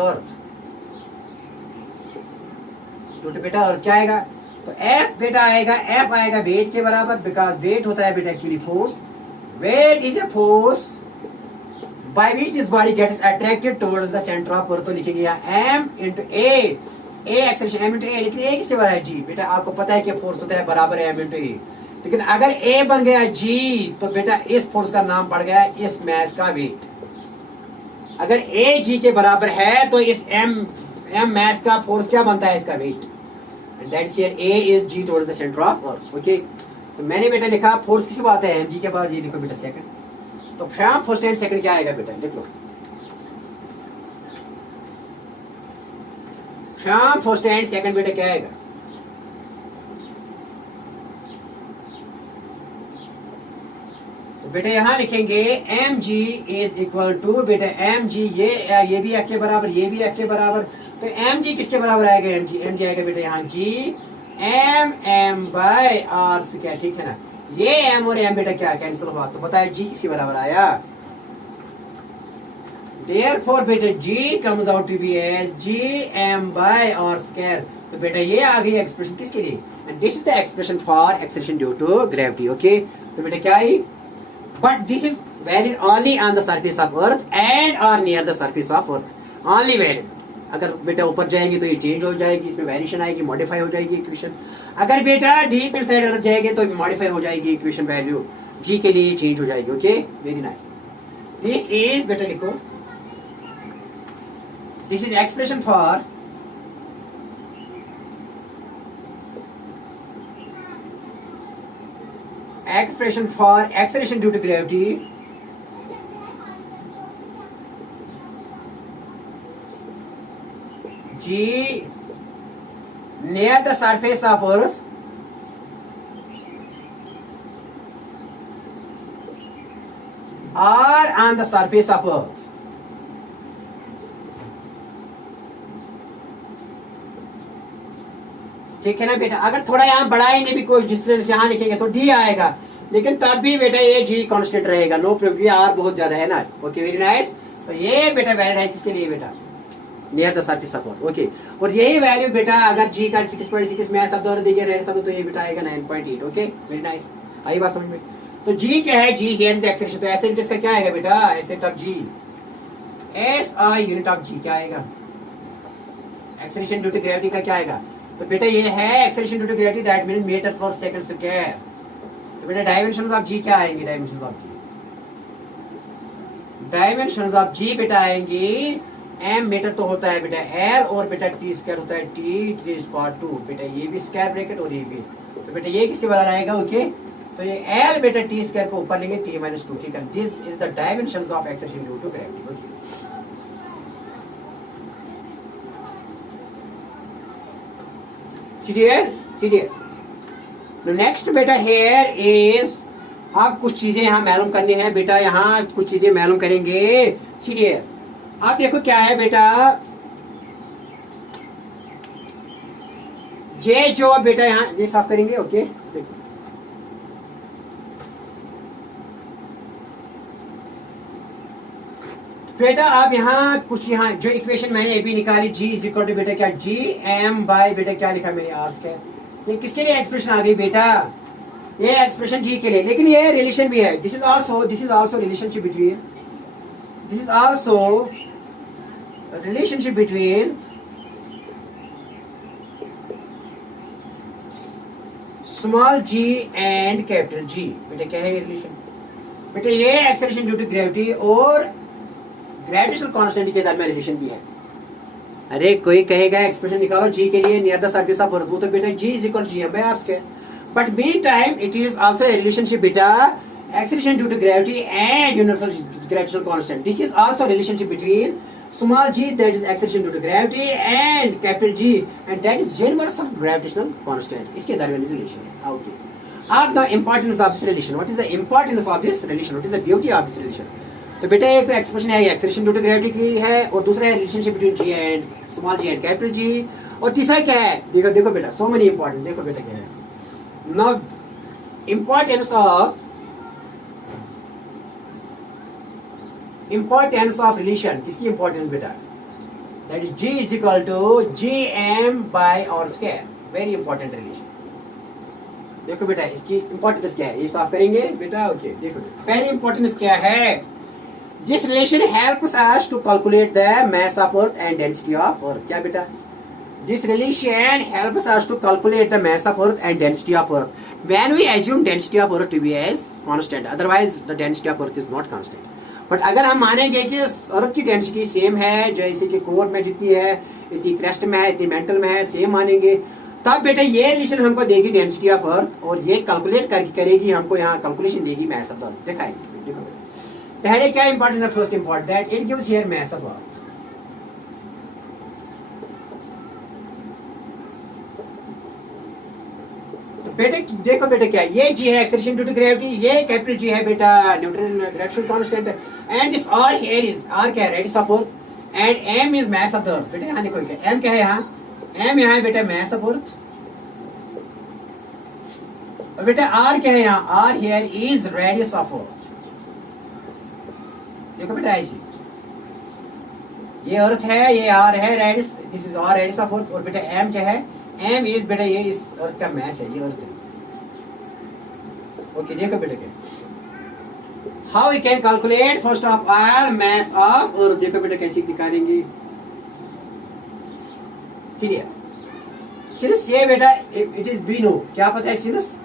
to बेटा अर्थ क्या आएगा, तो F बेटा आएगा, F आएगा wait के बराबर, because wait होता है बेटा actually force, weight is a force by which this body gets attracted towards the centre of earth. तो लिखेंगे यहाँ m into a acceleration m into a, लेकिन a किसके बराबर है, g। बेटा आपको पता है कि फोर्स होता है बराबर है m into a, लेकिन अगर a बन गया g तो बेटा इस फोर्स का नाम पड़ गया इस मास का वेट। अगर a g के बराबर है तो इस m मास का फोर्स क्या बनता है, इसका weight, and that's here a is g towards the centre of earth. Okay, तो मैंने बेटा लिखा फोर्स किसकी बात है, mg के बाद, ये लिखो बेटा सेकंड, तो फ्रॉम फर्स्ट एंड सेकंड क्या आएगा बेटा, लिख लो फ्रॉम फर्स्ट एंड सेकंड बेटा क्या आएगा, तो बेटा यहाँ लिखेंगे M G is equal to, बेटा एम जी ये भी एफ के बराबर, ये भी एफ के बराबर, तो एम जी किसके बराबर आएगा, एम जी आएगा बेटा यहाँ जी M M by R square, ठीक है ना। ये एम और एम बेटा क्या कैंसिल हुआ, तो बताए जी किसके बराबर आया। Therefore बेटा g comes out to be as gm by r square, तो बेटा ये आ गई एक्सप्रेशन किसके लिए, and this is the expression for acceleration due to gravity, okay। तो बेटा क्या आई, but this is valid only on the surface of earth and or near the surface of earth, only valid। अगर बेटा ऊपर जाएगी तो ये चेंज हो जाएगी, इसमें वेरिएशन आएगी, मॉडिफाई हो जाएगी इक्वेशन। अगर बेटा डीप इनसाइड अर्थ जाएगी तो मॉडिफाई हो जाएगी इक्वेशन, वैल्यू g के लिए चेंज हो जाएगी, okay very nice. This is बेटा लिखो, this is expression for acceleration due to gravity g near the surface of earth or on the surface of earth। ठीक है ना बेटा, अगर थोड़ा यहाँ बढ़ाएंगे भी कोई डिस्टेंस यहाँ लिखेंगे तो डी आएगा, लेकिन तब भी बेटा ये जी कांस्टेंट रहेगा, नो प्रॉब्लम, आर बहुत ज्यादा है ना, ओके वेरी नाइस। तो ये बेटा वैलिड है किसके लिए बेटा, near the surface of earth, okay. और यही वैल्यू बेटा अगर जी का 6.6 में शब्द और दिया रहे शब्द तो ये बेटा आएगा 9.8, ओके वेरी नाइस, आई बात समझ में। तो जी क्या है, जी हियर इज एक्सेलेरेशन, तो ऐसे इसका क्या आएगा बेटा, एसेट of G, S I unit of G क्या आएगा, एक्सेलेरेशन ड्यू टू ग्रेविटी का क्या आएगा, तो बेटा ये है acceleration due to gravity, that means metre पर सेकंड स्क्वायर। तो बेटा डायमेंशंस ऑफ जी क्या आएंगे, डायमेंशंस ऑफ जी बेटा आएंगी, एम मीटर तो होता है बेटा एल, और बेटा टी स्क्वायर होता है टी, टी इज पावर 2, बेटा ये भी स्क्वायर ब्रैकेट और ये भी, तो बेटा ये किसके बराबर आएगा, ओके। तो ये एल बेटा टी स्क्वायर को ऊपर लेंगे टी माइनस 2, ठीक है। This is the dimensions of acceleration due to gravity, okay. Next बेटा हेयर इज, आप कुछ चीजें यहाँ मालूम करनी है बेटा, यहाँ कुछ चीजें मालूम करेंगे। सीरियर आप देखो क्या है बेटा, ये जो बेटा यहाँ ये साफ करेंगे, ओके देखो बेटा, आप यहाँ कुछ यहाँ जो इक्वेशन मैंने ये भी निकाली, जी इज इक्वल टू बेटा क्या, जी एम बाय बेटा क्या लिखा मैंने आर स्क्वायर, ये किसके लिए एक्सप्रेशन आ गई बेटा, ये एक्सप्रेशन जी के लिए, लेकिन ये रिलेशन भी है, this is also relationship between, this is also relationship between small ji and capital G, बेटा क्या है ये रिलेशन, बेटा ये एक्सेलरेशन ड्यू टू ग्रेविटी और ग्रेविटेशनल कांस्टेंट के दरमियान रिलेशन भी है। अरे कोई कहेगा एक्सप्रेशन निकालो जी के लिए near the surface of earth, तो बेटा G is equal G by R square, but mean time it is also a relationship बेटा acceleration due to gravity and universal gravitational constant, this is also relationship between small g, that is acceleration due to gravity, and capital G, and that is universal gravitational constant, इसके दरमियान relation है, okay. अब the importance of this relation, what is the importance of this relation, what is the beauty of this relation. तो बेटा एक तो expression है acceleration due to gravity की है, और दूसरा है relationship between G and small ji and capital G, और तीसरा क्या है, देखो देखो बेटा, सो मेनी इंपॉर्टेंट, देखो बेटा क्या है, नाउ इंपॉर्टेंस ऑफ रिलेशन, किसकी इंपॉर्टेंस बेटा, that is G is equal to G M by R square, very important relation. देखो बेटा इसकी इंपॉर्टेंस क्या है, ये सॉल्व करेंगे बेटा, ओके देखो पहली इंपॉर्टेंस क्या है, this relation helps us to calculate the mass of earth and density of earth, क्या बेटा, this relation helps us to calculate the mass of earth and density of earth when we assume density of earth to be as constant, otherwise the density of earth is not constant. But अगर हम मानेंगे कि अर्थ की density same है, जैसे कि core में जितनी है इतनी क्रस्ट में है, इतनी मेंटल में है, सेम मानेंगे, तब बेटा ये रिलेशन हमको देगी डेंसिटी ऑफ अर्थ, और ये कैलकुलेट करके करेगी हमको यहाँ कैलकुलेशन देगी मास ऑफ अर्थ, दिखाएंगे। देखो पहले क्या इंपॉर्टेंस है, first important that it gives here mass of earth, तो बेटे देखो बेटा क्या है, ये जी है एक्सेलरेशन ड्यू टू ग्रेविटी, ये कैपिटल जी है बेटा Newton gravitational constant, and this R here is R क्या है radius of earth, and M is mass of the earth. बेटा यहाँ देखो क्या एम क्या है, यहाँ एम यहाँ है बेटा मास ऑफ अर्थ, और बेटा आर क्या है यहाँ, R here is radius of earth. देखो बेटा ऐसी ये अर्थ है, ये आर है radius, this is R radius of earth, और बेटा एम क्या है, एम इज बेटा ये इस अर्थ का मास है, ये अर्थ है। ओके देखो बेटा क्या how we can calculate first of all mass of earth. देखो बेटा कैसे निकालेंगे, क्लियर। सिंस ये बेटा इट इज वी नो, क्या पता है, since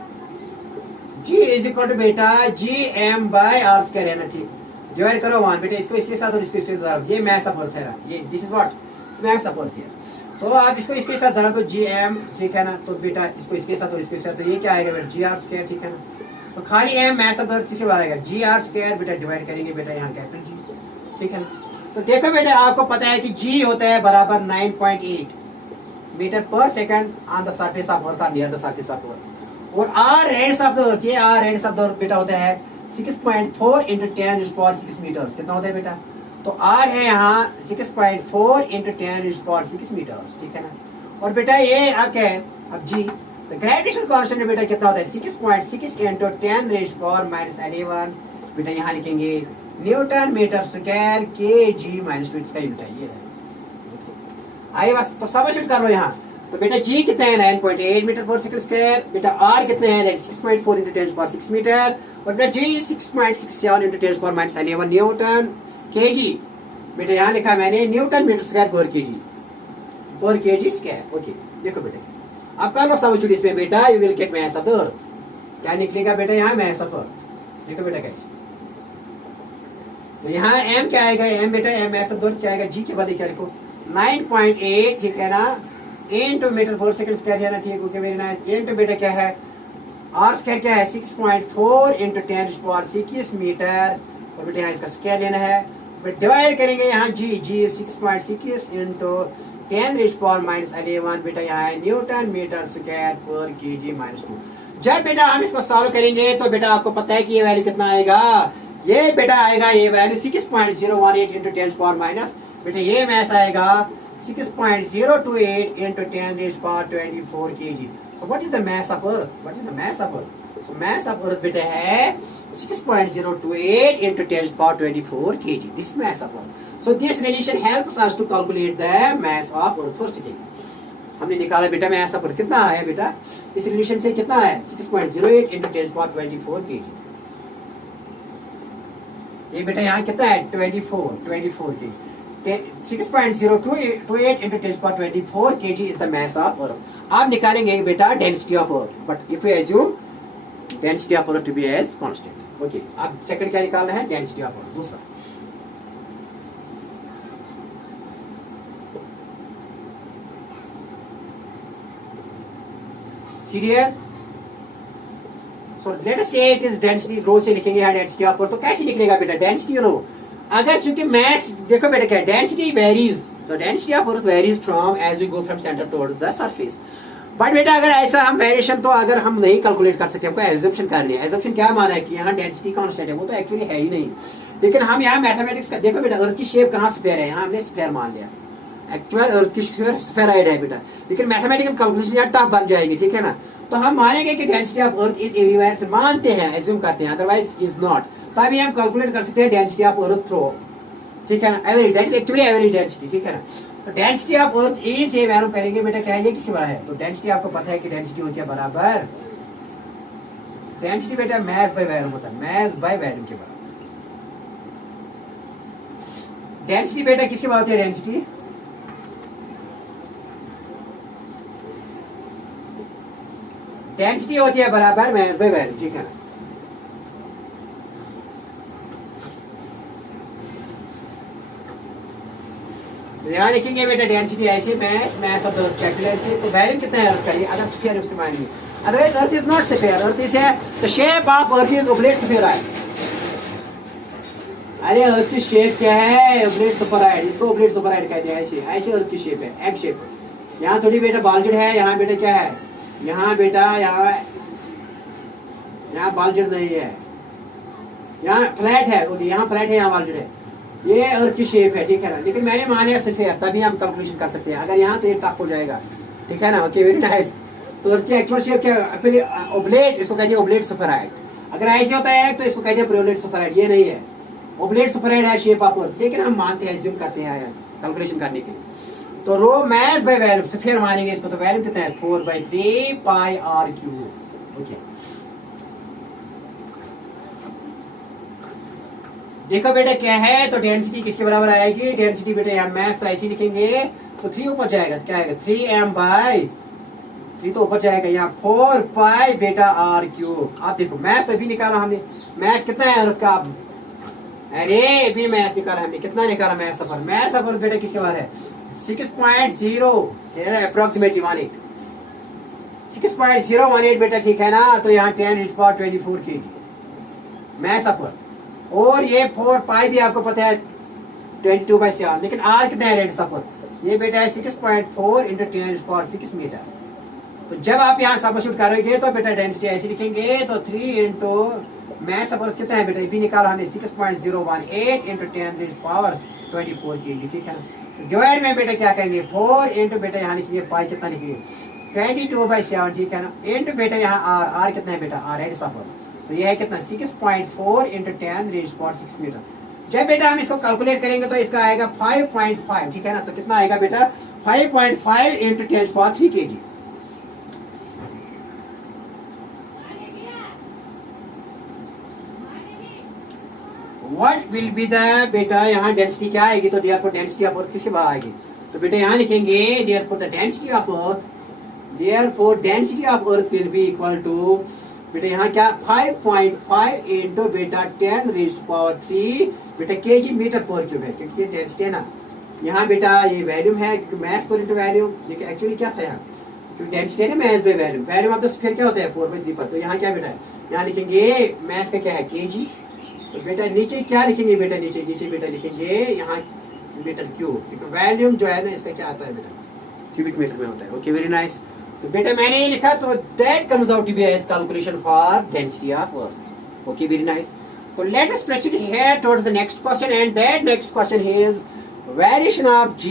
G is equal to बेटा G M by R square है ना, ठीक, डिवाइड करो 1 बेटा, इसको इसके साथ और इसको इसके साथ, ये मास ऑफ अर्थ है ना, ये this is what mass of अर्थ है। तो आप इसको इसके साथ जरा तो जी एम, ठीक है ना, तो बेटा इसको इसके साथ और इसके साथ, तो ये क्या आएगा बेटा जी आर स्क्वायर, ठीक है ना। तो खाली एम मास ऑफ अर्थ किसके बाद आएगा, जी आर स्क्वायर बेटा, डिवाइड करेंगे बेटा यहाँ कैपिटल जी, ठीक है ना। तो देखो बेटा आपको पता है कि जी होता है बराबर 9.8 मीटर पर second on the surface of earth, near the surface of earth, और R radius of the earth, ये R radius of the earth बेटा होता है 6.4 × 10⁻6 मीटर। कितना होता है बेटा, तो आर है यहाँ 6.4 × 10⁻6 मीटर, ठीक है ना। और बेटा ये आप क्या है, अब जी तो ग्रेविटेशनल कांस्टेंट बेटा कितना होता है 6.6 × 10⁻11 बेटा, यहाँ लिखेंगे न्यूटन मीटर स्क्वायर के जी माइनस 2 इसका यूनिट है, ये है। आइए बस तो सब्स्टिट्यूट कर लो यहाँ, तो बेटा जी कितना है 9.8 मीटर पर सेकंड स्क्वायर, बेटा आर कितना है 6.4 × 10⁻6 मीटर, और बेटा जी 6.67 × 10⁻11 न्यूटन के जी। बेटा यहाँ लिखा मैंने न्यूटन मीटर स्क्वायर पर के जी स्क्वायर। ओके देखो बेटा अब कर लो सब्स्टिट्यूट इसमें बेटा, you will get mass of the earth, क्या निकलेगा बेटा यहाँ मास ऑफ अर्थ। देखो बेटा कैसे, तो यहाँ एम क्या आएगा, एम बेटा M mass of the earth क्या आएगा, जी के बाद क्या लिखो 9.8, ठीक है ना, इनटू मीटर पर सेकंड स्क्वायर है ना, ठीक, ओके वेरी नाइस, इनटू बेटा क्या है आर स्क्वायर क्या है 6.4 × 10⁻6 मीटर, और बेटा यहाँ इसका स्क्वायर लेना है, डिवाइड करेंगे यहाँ जी 6.6 × 10⁻11 बेटा यहाँ है न्यूटन मीटर स्क्वायर पर के जी माइनस 2। जब बेटा हम इसको सॉल्व करेंगे तो बेटा आपको पता है कि ये वैल्यू कितना आएगा, ये बेटा आएगा ये वैल्यू 6.018 × 10⁻, बेटा ये मैथ आएगा 6.028 × 10⁻24 kg। So what is the mass of Earth? What is the mass of Earth? So mass of Earth बेटा है 6.028 × 10⁻24 kg. This is mass of Earth. So this relation helps us to calculate the mass of Earth. First thing हमने निकाला बेटा mass of Earth कितना है बेटा, इस relation से कितना है 6.08 × 10⁻24 kg। ये बेटा यहाँ कितना है 24 kg। 6.028 × 10⁻24 kg is the mass of Earth. आप निकालेंगे बेटा density of Earth, but if we assume density of Earth to be as constant. Okay, अब सेकंड क्या निकालना है density of Earth, दूसरा। Clear? So let us say it is density, रो से लिखेंगे यहाँ density of Earth, तो कैसे निकलेगा बेटा density, you know, अगर चूंकि mass देखो बेटा क्या density varies, तो density of Earth varies from as we go from center towards the surface. But बेटा अगर ऐसा हम वेरिएशन तो अगर हम नहीं कैलकुलेट कर सकते, हमको एजम्पशन करनी है। एजम्पशन क्या माना है कि यहाँ डेंसिटी कांस्टेंट है, वो तो एक्चुअली है ही नहीं, लेकिन हम यहाँ मैथमेटिक्स का देखो बेटा अर्थ की शेप कहाँ स्फेयर है, यहाँ हमने स्फेयर मान लिया, एक्चुअल अर्थ की स्फेराइड है बेटा, लेकिन मैथमेटिकल कैलकुलेशन यहाँ टफ बन जाएगी, ठीक है ना। तो हम मानेंगे कि density of earth is everywhere, मानते हैं, एज्यूम करते हैं, अदरवाइज इज नॉट, तभी हम कैलकुलेट कर सकते हैं डेंसिटी ऑफ अर्थ थ्रू, ठीक है ना, average, that is actually average density, ठीक है ना। तो डेंसिटी ऑफ अर्थ इज ये वैल्यू करेंगे बेटा क्या है, ये किसके बराबर है, तो डेंसिटी आपको पता है कि डेंसिटी होती है बराबर, डेंसिटी बेटा मास बाय वॉल्यूम होता है, मास बाय वॉल्यूम के बराबर। डेंसिटी बेटा किसके बराबर होती है, डेंसिटी डेंसिटी होती है बराबर मास बाय वॉल्यूम, ठीक है ना। यहाँ लिखेंगे बेटा डेंसिटी ऐसे मास ऑफ द अर्थ कैपिटल से, तो वॉल्यूम कितना है अर्थ का, ये अगर स्फीयर है उससे मानिए, otherwise earth is not sphere, earth is है the shape of earth is oblate spheroid. अरे अर्थ की शेप क्या है, ओब्लेट स्फीरॉइड, इसको ओब्लेट स्फीरॉइड कहते हैं, ऐसे ऐसे अर्थ की शेप है, एग शेप। यहाँ थोड़ी बेटा बालजुड़ है, यहाँ बेटा क्या है यहाँ बेटा यहाँ बालजट नहीं है, यहाँ फ्लैट है, यहाँ फ्लैट है, यहाँ बालजट है, ये अर्थ की शेप है, ठीक है ना। लेकिन मैंने माना स्फीयर, तभी हम कैलकुलेशन कर सकते हैं। अगर यहाँ तो ये टफ हो जाएगा, ठीक है ना। Okay, very nice. तो अर्थ की एक्चुअल शेप क्या है? ओब्लेट, इसको कहते हैं ओब्लेट स्फेरॉइड। अगर ऐसे होता है तो इसको कहते हैं प्रोलेट स्फेरॉइड। ये नहीं है, ओब्लेट स्फेरॉइड है शेप ऑफ अर्थ, लेकिन हम मानते हैं, एज्यूम करते हैं कैलकुलेशन करने के लिए। तो रो मास बाय वॉल्यूम, स्फीयर मानेंगे इसको। तो वॉल्यूम कितना है? 4/3 पाई आर क्यूब। ओके, देखो बेटा क्या है, तो डेंसिटी किसके बराबर आएगी? डेंसिटी बेटा यहाँ मास तो ऐसे लिखेंगे, तो 3 ऊपर जाएगा, क्या आएगा? 3m/3 तो ऊपर जाएगा, यहाँ 4 पाई बेटा आर क्यूब। आप देखो मास तो भी निकाला हमने, मास कितना है अर्थ का? अरे भी मास निकाला हमने, कितना निकाला मास सफर? मास सफर बेटा किसके बराबर है? 6.0 अप्रोक्सीमेटली 18, 6.018 बेटा, ठीक है ना। तो यहाँ 10⁻24 kg मास सफर। और ये 4 पाई भी आपको पता है 22/7, लेकिन आर कितना है रेड सफर? ये बेटा है 6.4 × 10⁻6 मीटर। तो जब आप यहाँ सब्स्टिट्यूट करोगे तो बेटा डेंसिटी ऐसे लिखेंगे, तो 3 × मास सफर कितना है बेटा? ये भी निकाला हमने, 6.018 × 10⁻24 kg, ठीक है ना। डिवाइड में बेटा क्या करेंगे? 4 × बेटा यहाँ लिखेंगे, पाई कितना लिखेंगे? 22/7, ठीक है ना। इंटू बेटा यहाँ आर कितना है बेटा? आर रेड सफर, तो ये है कितना? 6.4 × 10⁻6 मीटर। जब बेटा हम इसको कैलकुलेट करेंगे तो इसका आएगा 5.5, ठीक है ना। तो कितना आएगा बेटा? 5.5 × 10⁻3 kg। What will be the बेटा यहाँ डेंसिटी क्या आएगी? तो देयरफॉर डेंसिटी ऑफ अर्थ किसके बाहर आएगी? तो बेटा यहाँ लिखेंगे therefore the density of earth, therefore density of earth will be equal to बेटा यहाँ क्या? 5.5 × बेटा 10⁻3 बेटा kg मीटर पर क्यूब है, क्योंकि ये डेंसिटी है ना। यहाँ बेटा ये वैल्यूम है, क्योंकि मास पर इंटू वैल्यूम, देखिए एक्चुअली क्या था यहाँ, क्योंकि डेंसिटी है ना mass by volume. Volume of the sphere क्या होता है? 4/3 पर। तो यहाँ क्या बेटा? यहाँ लिखेंगे मास का क्या है? kg। तो बेटा नीचे क्या लिखेंगे बेटा? नीचे बेटा लिखेंगे यहाँ मीटर क्यूब, क्योंकि वैल्यूम जो है ना इसका क्या आता है बेटा? क्यूबिक मीटर में होता है। Okay, very nice. तो बेटा मैंने ये लिखा, तो that comes out to be as calculation for density of earth. Okay, very nice. So let us proceed here towards the next question, and that next question is variation of g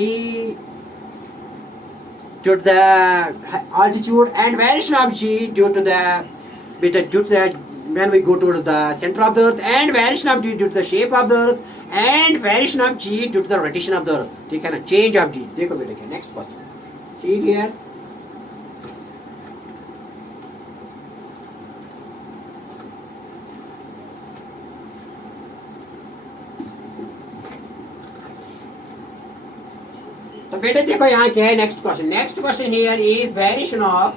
due to the altitude and variation of g due to the when we go towards the center of the earth, and variation of g due to the shape of the earth, and variation of g due to the rotation of the earth, ठीक है ना। change of g, देखो बेटा क्या next question, see here। तो बेटा देखो यहाँ क्या है next question here is variation of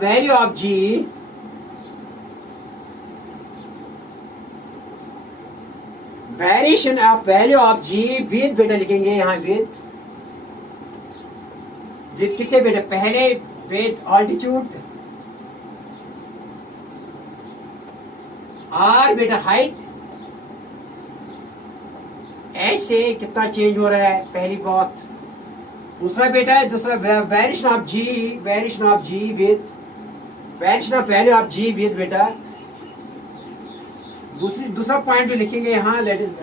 value of g variation of value of g with बेटा लिखेंगे यहाँ विद किससे बेटा? पहले विद ऑल्टीट्यूड, आर बेटा हाइट, ऐसे कितना चेंज हो रहा है पहली बात। दूसरा बेटा variation of ji with variation of value of ji with बेटा दूसरा पॉइंट जो लिखेंगे यहाँ, that is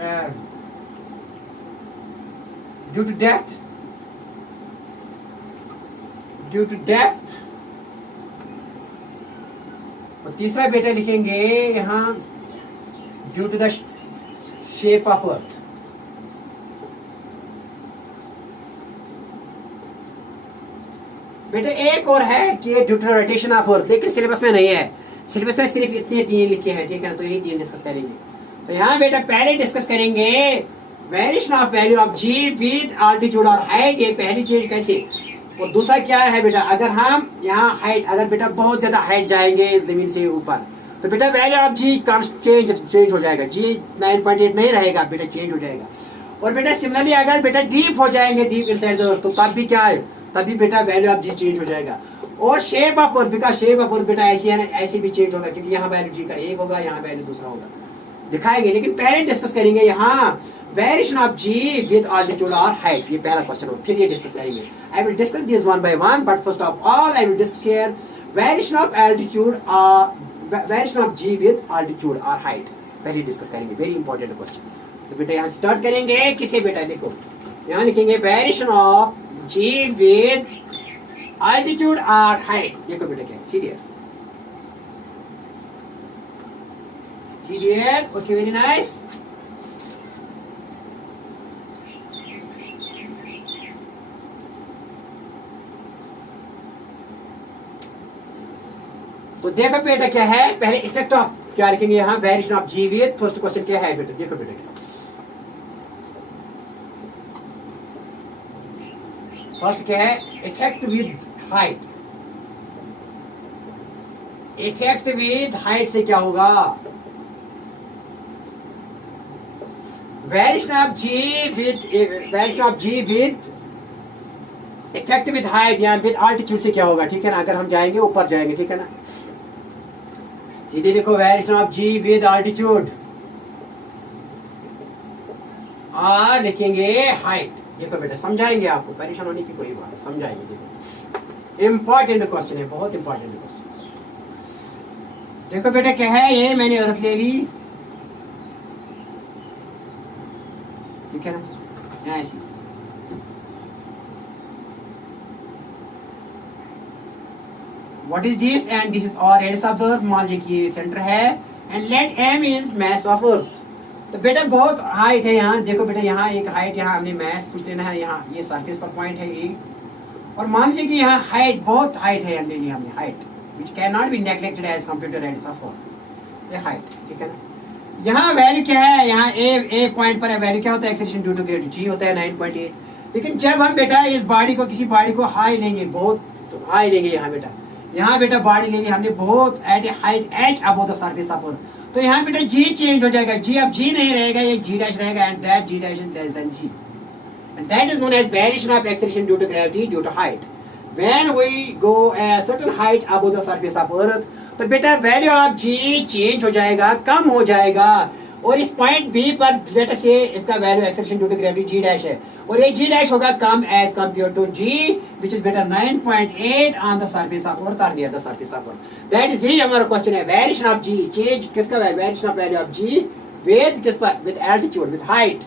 due to depth, और तीसरा बेटा लिखेंगे यहाँ due to the shape of earth. बेटा एक और है कि due to rotation of earth, लेकिन सिलेबस में नहीं है। सिलेबस में सिर्फ इतने 3 लिखे हैं, ठीक है ना। तो यही 3 डिस्कस करेंगे। तो यहाँ बेटा पहले डिस्कस करेंगे variation of value of ji with altitude और हाइट, ये पहली चीज कैसे। और दूसरा क्या है बेटा, अगर हम यहाँ हाइट, अगर बेटा बहुत ज्यादा हाइट जाएंगे जमीन से ऊपर, तो बेटा वैल्यू ऑफ जी चेंज हो जाएगा, जी 9.8 नहीं रहेगा बेटा, चेंज हो जाएगा। और बेटा सिमिलरली अगर बेटा डीप हो जाएंगे, डीप इनसाइड द अर्थ, तो तब भी क्या है, तभी बेटा वैल्यू ऑफ जी चेंज हो जाएगा। और shape of earth, because shape of earth बेटा ऐसी है ना, ऐसी भी चेंज होगा क्योंकि यहाँ वैल्यू जी का एक होगा, यहाँ वैल्यू दूसरा होगा, दिखाएंगे। लेकिन पहले डिस्कस करेंगे यहाँ variation of ji with altitude और हाइट, ये पहला क्वेश्चन हो, फिर ये डिस्कस करेंगे। I will discuss this one by one, but first of all I will discuss here variation of altitude, variation of ji with altitude और height, पहले discuss करेंगे। Very important question. तो बेटा यहाँ स्टार्ट करेंगे किसे बेटा, देखो यहाँ लिखेंगे variation of ji with altitude और हाइट। देखो बेटा क्या है, सीरियर सीरियर, ओके वेरी नाइस। तो देखो बेटा क्या है, पहले इफेक्ट ऑफ क्या लिखेंगे यहाँ, variation of ji with, first question क्या है बेटा, देखो बेटा क्या, फर्स्ट क्या है, effect with height. Effect with height से क्या होगा, variation of ji with effect with height या विद ऑल्टीट्यूड से क्या होगा, ठीक है ना। अगर हम जाएंगे ऊपर जाएंगे, ठीक है ना, सीधे देखो variation of ji with altitude और लिखेंगे हाइट। देखो बेटा समझाएंगे, आपको परेशान होने की कोई बात है, समझाएंगे। देखो इंपॉर्टेंट क्वेश्चन है, बहुत इंपॉर्टेंट क्वेश्चन। देखो बेटा क्या है, ये मैंने अर्थ ले ली, ठीक है ना, यहाँ ऐसी what is this and this is और रेडियस ऑफ द अर्थ, मान लीजिए कि ये सेंटर है and let M is mass of earth. तो बेटा बहुत हाइट है यहाँ, देखो बेटा यहाँ एक हाइट, यहाँ हमने मास कुछ लेना है, यहाँ ये सरफेस पर पॉइंट है ये, और मान लीजिए कि यहाँ हाइट बहुत हाइट है, ले ली हमने height which can not be neglected as compared to radius of earth, ये हाइट, ठीक है ना। यहाँ वैल्यू क्या है, यहाँ ए पॉइंट पर है, वैल्यू क्या होता है, एक्सेलरेशन ड्यू टू ग्रेविटी जी होता है 9.8। लेकिन जब हम बेटा इस बॉडी को, किसी बॉडी को हाई लेंगे, बहुत तो हाई लेंगे यहाँ बेटा बॉडी लेंगे हमने बहुत at a height h above the surface of earth, तो यहाँ बेटा जी चेंज हो जाएगा, जी अब जी नहीं रहेगा, ये जी डैश रहेगा, and that g dash is less than g, and that is known as variation of acceleration due to gravity due to height. When we go a certain height above the surface of earth, तो बेटा value of g change हो जाएगा, कम हो जाएगा, और इस point B पर बेटा से इसका value acceleration due to gravity g dash है, और ये जी डैश होगा कम as compare to g which is बेटा 9.8 on the surface of earth और near the surface of earth. That is ही हमारा क्वेश्चन है, वेरिएशन ऑफ जी, चेंज किसका, variation of value of ji with किस पर, विद एल्टीट्यूड, विद हाइट।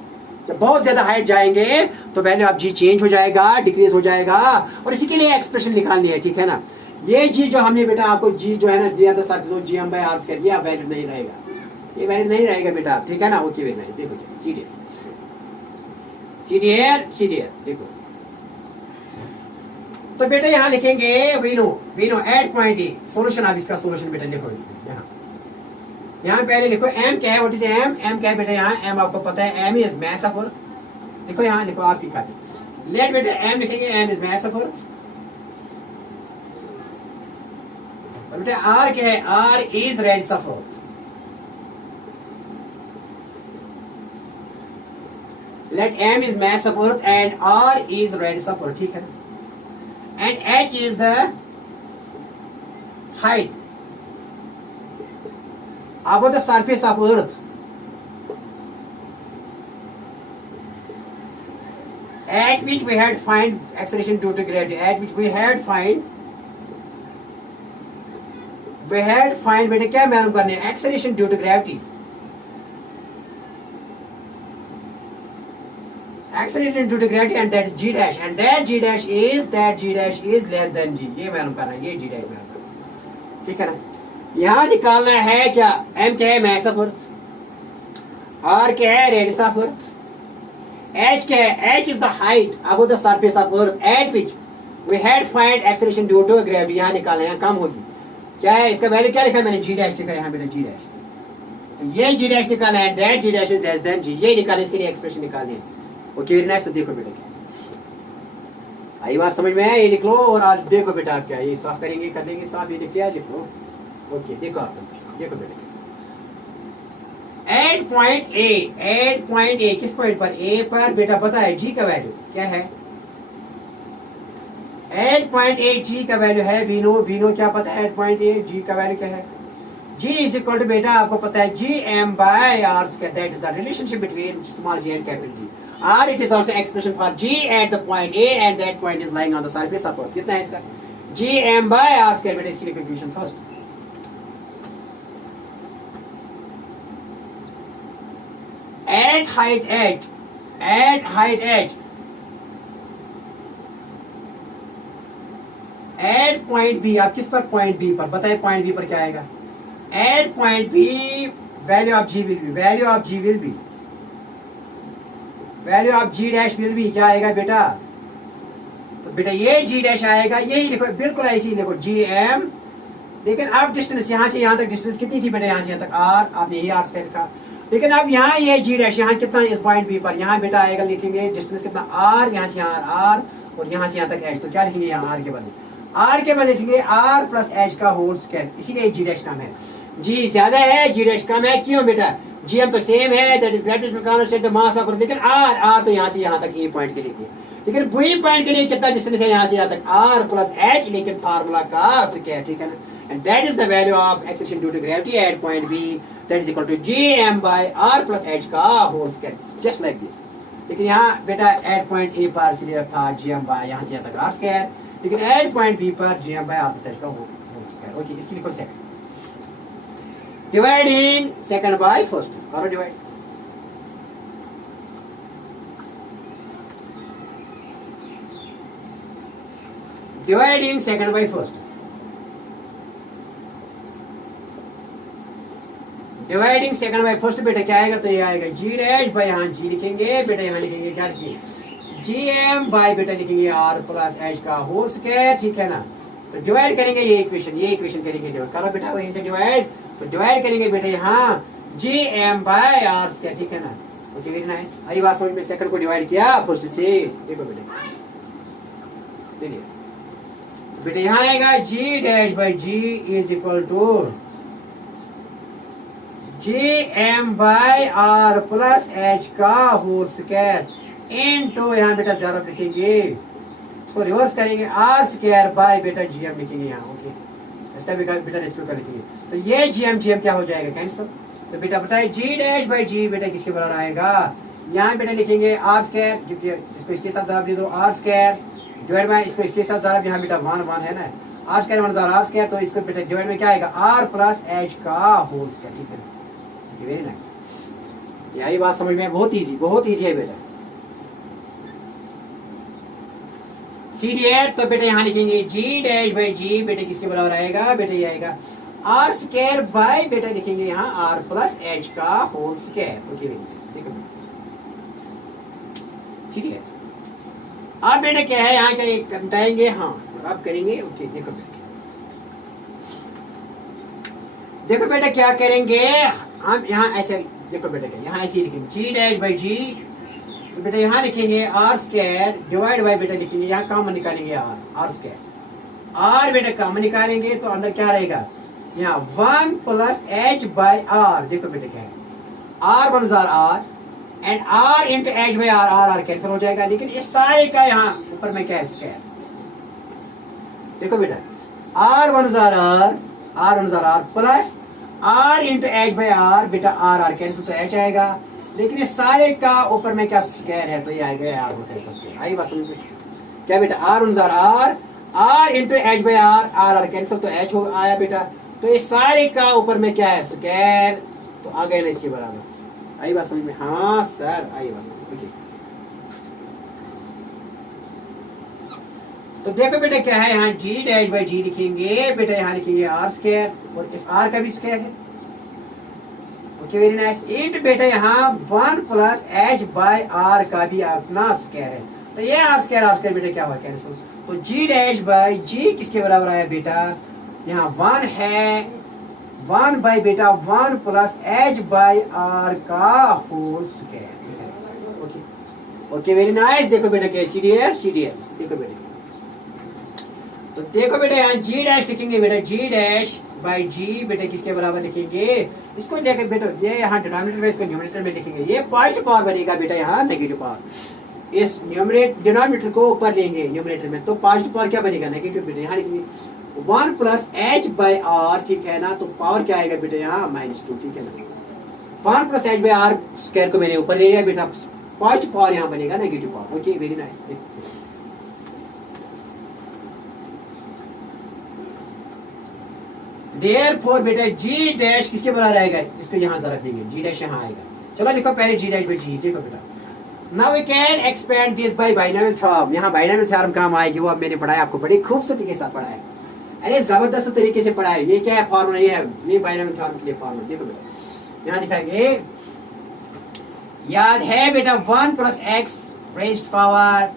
जब बहुत ज्यादा हाइट जाएंगे तो वैल्यू ऑफ जी चेंज हो जाएगा, डिक्रीज हो जाएगा, और इसी के लिए एक्सप्रेशन निकालनी है, ठीक है ना। ये जी जो हमने बेटा आपको जी जो है ना दिया था साथ, जी हम बाय आर कर दिया, वैलिड नहीं रहेगा, ये वैलिड नहीं रहेगा बेटा, ठीक है ना। ओके वेरी नाइस, देखो सीधे सीधे देखो, तो बेटा यहाँ लिखेंगे we know at point A, solution of इसका सोल्यूशन बेटा लिखो यहाँ पहले लिखो एम क्या है, व्हाट इज एम, एम क्या है बेटा, यहाँ एम आपको पता है, M is mass of earth, लिखो यहाँ लिखो आप की खाते, लेट बेटा एम लिखेंगे, M is mass of earth, और बेटा आर क्या है, R is radius of earth, let M is mass of earth and R is radius of earth, ठीक है ना, and h is the height above the surface of earth at which we had find acceleration due to gravity, at which we had find बेटे क्या मालूम करने, acceleration due to gravity, acceleration due to gravity, and that is g dash, and that g dash is less than g, ये मालूम करना है, ये g dash मालूम करना, ठीक है ना। यहां निकालना है क्या, m क्या है, मास ऑफ अर्थ, r क्या है, रेडियस ऑफ अर्थ, h क्या है, h is the height above the surface of earth at which we had find acceleration due to gravity, यहां निकालना है, कम होगी, क्या है इसका वैल्यू, क्या लिखा मैंने, जी डैश लिखा है यहाँ पे, जी डैश, तो ये जी डैश निकालना है, that g dash is less than g, ये निकालने, इसके लिए एक्सप्रेशन निकालनी है। ओके वेरी नाइस, तो देखो बेटा क्या आई बात समझ में है, ये लिख लो, और आज देखो बेटा आप क्या ये साफ करेंगे, कर लेंगे साफ, ये लिख लिया, लिख लो। ओके देखो आप देखो बेटा, 8 पॉइंट ए किस पॉइंट पर, ए पर बेटा पता है जी का वैल्यू क्या है, 8.8 जी का वैल्यू है, वी नो क्या पता है 8.8 जी का वैल्यू क्या है, जी इज इक्वल टू बेटा आपको पता है जी M by R square, that is the relationship between small ji and capital G, और it is also expression for g at the point A and that point is lying on the surface of earth. कितना है इसका, G M by R square, बेटा इसकी लिखो equation first. At height at point B, आप किस पर, point B पर, बताए पॉइंट बी पर क्या आएगा, at point B value of g will be, value of g dash will be क्या आएगा बेटा, तो बेटा ये जी डैश आएगा, यही लिखो बिल्कुल ऐसे ही लिखो जी एम, लेकिन अब डिस्टेंस यहां से यहां तक डिस्टेंस कितनी थी बेटा, यहां से यहां तक आर, आपने यही आर स्क्वायर लिखा, लेकिन अब यहाँ ये जी डैश यहाँ कितना इस पॉइंट बी पर, यहाँ बेटा आएगा, लिखेंगे डिस्टेंस कितना आर, यहाँ से यहाँ आर और यहाँ से यहाँ तक एच, तो क्या लिखेंगे यहाँ आर के बदले, आर के बदले लिखेंगे आर प्लस एच का होल स्क्वायर, इसीलिए जी डैश कम है, जी ज्यादा है जी डैश कम है, क्यों बेटा, जी एम तो सेम है, that is gravitational constant mass of, लेकिन आर तो यहाँ से यहाँ तक ए पॉइंट के लिए, लेकिन बी पॉइंट के लिए कितना डिस्टेंस है यहाँ से यहाँ तक, आर प्लस एच, लेकिन फार्मूला का स्क्वायर, ठीक है ना, and that is the value of acceleration due to gravity at point B, that is equal to gm by r plus h का whole square, just like this। लेकिन यहाँ बेटा at point A पर इसलिए था gm by यहाँ से यहाँ तक r square, लेकिन at point B पर gm by r plus h का whole square। ओके, इसकी लिखो second, dividing second by first, करो divide, dividing second by first, dividing second by first, बेटा क्या आएगा, तो ये आएगा जी डैश बाय, यहाँ जी लिखेंगे बेटा, यहाँ लिखेंगे क्या लिखेंगे, जी एम बाय बेटा लिखेंगे आर प्लस एच का होल स्क्वायर, ठीक है ना, तो डिवाइड करेंगे ये इक्वेशन करेंगे डिवाइड, करो बेटा वहीं से डिवाइड, तो डिवाइड करेंगे बेटा यहाँ जी एम बाय आर स्क्वायर, ठीक है ना, ओके वेरी नाइस, आई बात समझ में, सेकंड को डिवाइड किया फर्स्ट से, देखो बेटा, चलिए बेटा यहाँ आएगा g dash by g is equal to G M by R plus h का होल स्क्वायर इनटू, यहाँ बेटा जरा लिखेंगे, इसको रिवर्स करेंगे, आर स्क्वायर बाय बेटा जी एम लिखेंगे यहाँ, ओके इसका बेटा रेस्पेक्ट लिखेंगे, तो ये जी एम क्या हो जाएगा, कैंसिल, तो बेटा बताए जी डैश बाय जी बेटा किसके बराबर आएगा, यहाँ बेटा लिखेंगे आर स्क्वायर, क्योंकि इसको इसके साथ जरा दे दो, आर स्क्वायर डिवाइड बाय इसको इसके साथ जरा, यहाँ बेटा वन है ना, R square one R square, तो इसको बेटा डिवाइड में क्या आएगा, आर प्लस एच का होल स्क्वायर, ठीक है, वेरी नाइस, यही बात समझ में, बहुत इजी है बेटा, सी डी एट, तो बेटा यहाँ लिखेंगे जी डैश बाई जी बेटा किसके बराबर आएगा, बेटा ये आएगा आर स्क्वायर बाय बेटा लिखेंगे यहाँ आर प्लस एच का होल स्क्वायर, ओके देखो सी डी एट, अब बेटा क्या है यहाँ क्या बताएंगे, हाँ अब करेंगे, ओके देखो बेटा क्या करेंगे हम यहाँ ऐसे, देखो बेटा क्या यहाँ ऐसे लिखेंगे जी डैश बाई जी, तो बेटा यहाँ लिखेंगे आर स्क्वायर डिवाइड बाय बेटा लिखेंगे, यहाँ कॉमन निकालेंगे आर स्क्वायर, आर बेटा कॉमन निकालेंगे तो अंदर क्या रहेगा, यहाँ one plus h by R, देखो बेटा क्या है, R one R and R into h by R cancel हो जाएगा, लेकिन इस सारे का यहाँ ऊपर में क्या है स्क्वायर, देखो बेटा R one R plus R into h by R, बेटा आर कैंसिल तो एच आएगा, लेकिन इस सारे का ऊपर में क्या स्क्वायर है, तो ये आएगा आर स्क्वायर, आई बात समझ में, क्या बेटा R into h by R cancel तो एच हो आया बेटा, तो इस सारे का ऊपर में क्या है स्क्वायर, तो आ गए ना इसके बराबर, आई बात समझ में, हाँ सर आई बात समझ में, तो देखो बेटा क्या है, यहाँ जी डैश बाई जी लिखेंगे बेटा, यहाँ लिखेंगे आर स्क्वायर और इस आर का भी स्क्वायर है, ओके वेरी नाइस, इंट बेटा यहाँ one plus h by R का भी अपना स्क्वायर है, तो ये आर स्क्वायर बेटा क्या हुआ कैंसिल, तो जी डैश बाई जी किसके बराबर आया बेटा, यहाँ वन है, वन बाई बेटा one plus h by r का whole square, okay very nice, देखो बेटा क्या सी डी एल देखो बेटा, तो देखो बेटा यहाँ जी डैश लिखेंगे बेटा, जी डैश बाई जी बेटा किसके बराबर लिखेंगे, इसको लेकर बेटा ये यहाँ डिनोमिनेटर में इसको न्यूमरेटर में लिखेंगे, ये पॉजिटिव पावर बनेगा बेटा यहाँ नेगेटिव पावर, इस न्यूमरेटर डिनोमिनेटर को ऊपर लेंगे न्यूमरेटर में, तो पॉजिटिव पावर क्या बनेगा, नेगेटिव बेटा यहाँ लिखेंगे 1 प्लस एच बाई आर, ठीक है ना, तो पावर क्या आएगा बेटा यहाँ -2, ठीक है ना। 1 plus h by R square को मैंने ऊपर ले लिया बेटा, पॉजिटिव पावर यहाँ बनेगा negative power. Okay very nice. Therefore बेटा जी डैश किसके बराबर आएगा, इसको यहाँ जरा देंगे, जी डैश यहाँ आएगा। चलो लिखो पहले जी डैश बाई जी, देखो बेटा now we can expand this by binomial theorem. यहाँ बाइनोमियल थ्योरम काम आएगी, वो अब मैंने पढ़ाया आपको, बड़ी खूबसूरती के साथ पढ़ाया, अरे जबरदस्त तरीके से पढ़ाया। ये क्या है फॉर्मूला, ये बाइनोमियल थ्योरम के लिए फॉर्मूला, देखो बेटा यहाँ लिखाएंगे, याद है बेटा 1 plus x raised power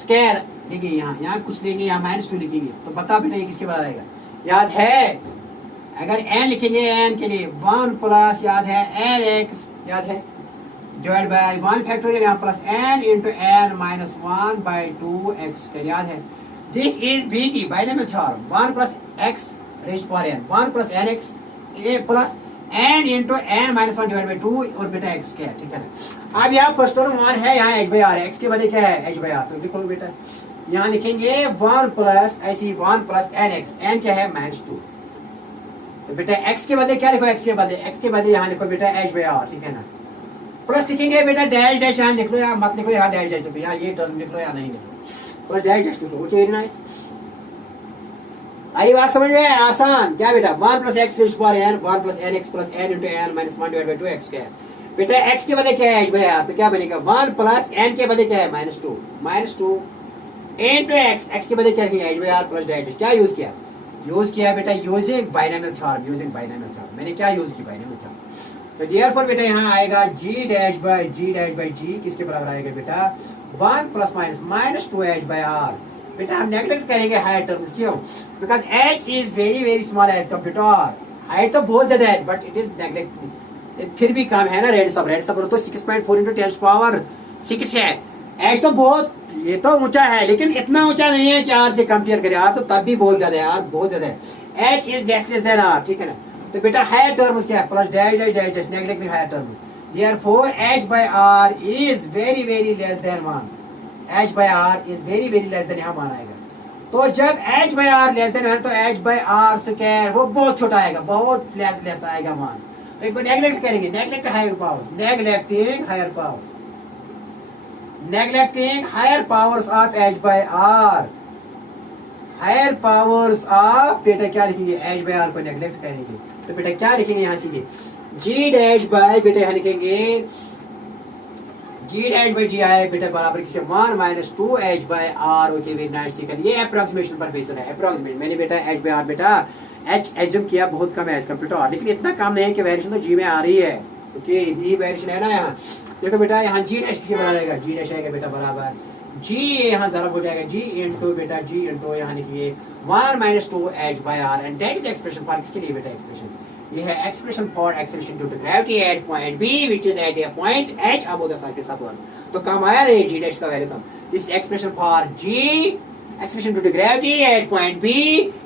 square लिखेंगे, यहाँ कुछ लेंगे, यहाँ -2 लिखेंगे, तो बता बेटा ये किसके बराबर आएगा, याद है अगर n लिखेंगे n के लिए 1 प्लस याद है n x याद है डिवाइड बाय 1 फैक्टोरियल यहाँ plus n into n minus 1 by 2x का, याद है this is BT binomial theorem. 1 plus x raised power n, 1 plus nx plus n into n minus 1 divide by 2 और बेटा x क्या है, ठीक है ना। अब यहाँ फर्स्ट टर्म 1 है, यहाँ h बाई आर है, x के बजाय क्या है h बाई आर, तो लिखो बेटा यहाँ लिखेंगे 1 प्लस ऐसी 1 प्लस nx, n क्या है -2, तो बेटा x के बदले क्या लिखो, x के बदले यहाँ लिखो बेटा h बाई आर, ठीक है ना। प्लस लिखेंगे बेटा डैश डैश, यहाँ लिख लो या मत लिखो, यहाँ डैश डैश लिखो, यहाँ ये टर्म लिख लो या नहीं लिखो, प्लस डैश डैश लिख लो। ओके वेरी नाइस, आई बात समझ में आसान, क्या बेटा 1 plus x raised power n, 1 plus nx plus n into n minus 1 divide by 2x क्या है बेटा, x के बदले क्या है h बाई आर, तो क्या बनेगा 1 प्लस n के बदले क्या है -2 इंटू x के बदले क्या लिखेंगे h by R plus dash. क्या यूज किया बेटा यूजिंग बाइनोमियल थ्योरम, मैंने क्या यूज की बाइनोमियल थ्योरम। तो देयरफॉर बेटा यहाँ आएगा g डैश बाई g किसके बराबर आएगा बेटा 1 plus minus -2h by r। बेटा हम नेगलेक्ट करेंगे हायर टर्म्स, क्यों, because h is very small as computer, height तो बहुत ज्यादा है बट इट इज नेगलेक्ट, फिर भी कम है ना। रेड सब तो 6.4 इंटू 10 पावर 6 है, h तो बहुत, ये तो ऊंचा है लेकिन इतना ऊंचा नहीं है कि r से कंपेयर करें, r तो तब भी बहुत ज्यादा है, r बहुत ज्यादा है, h is less then r, ठीक है ना। तो बेटा हायर टर्म्स क्या है, plus dash dash neglecting higher terms, therefore h by r is very less than 1, h by r is very less than, यहाँ मान आएगा। तो जब h by r less than 1 तो h by r स्क्वायर वो बहुत छोटा आएगा, बहुत लेस आएगा मान। तो एक बार नेगलेक्ट करेंगे, neglecting higher powers of h by r, higher powers of बेटा क्या लिखेंगे h by r को नेगलेक्ट करेंगे, तो बेटा क्या लिखेंगे यहाँ सीधे g डैश बाय बेटा यहाँ लिखेंगे g डैश बाय g आए बेटा बराबर किसे 1 minus 2h by r। Okay very nice, ठीक है, ये अप्रोक्सीमेशन पर बेस्ड है, अप्रोक्सीमेट मैंने बेटा h बाय r बेटा h एज्यूम किया बहुत कम है एज कंप्यूटर, लेकिन इतना कम नहीं है कि वेरिएशन तो g में आ रही है। ओके ये वेरिएशन है ना, यहाँ देखो बेटा यहाँ g डैश किसे बराबर आएगा, g डैश आएगा बेटा बराबर g, यहाँ ज़रब हो जाएगा g इंटू बेटा g इंटू यहाँ लिखिए 1 minus 2h by r, and that is expression for किसके लिए बेटा, एक्सप्रेशन ये है expression for acceleration due to gravity at point B which is at a point H above the surface of earth. तो कम आया रे g डैश का वैल्यू कम, this expression for g expression due to gravity at point B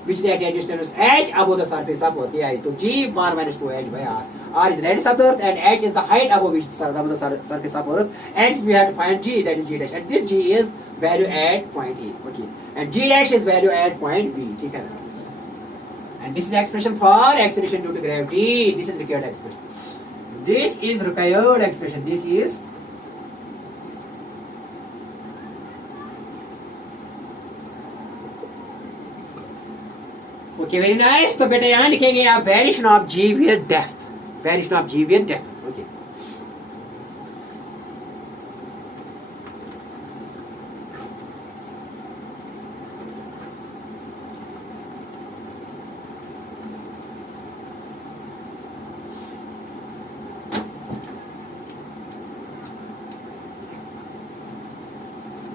which is at A distance H above the surface of earth. आई तो g 1 minus 2h by r, r is radius of the earth and h is the height above which the surface of earth, and we have to find g, that is g dash, and this g is value at point A, okay, and g dash is value at point B, ठीक है ना। And this is expression for acceleration due to gravity. This is required expression. This is required expression. This is okay. Very nice. तो बेटा यहाँ लिखेंगे आप variation of g with depth. Variation of g with depth. Okay.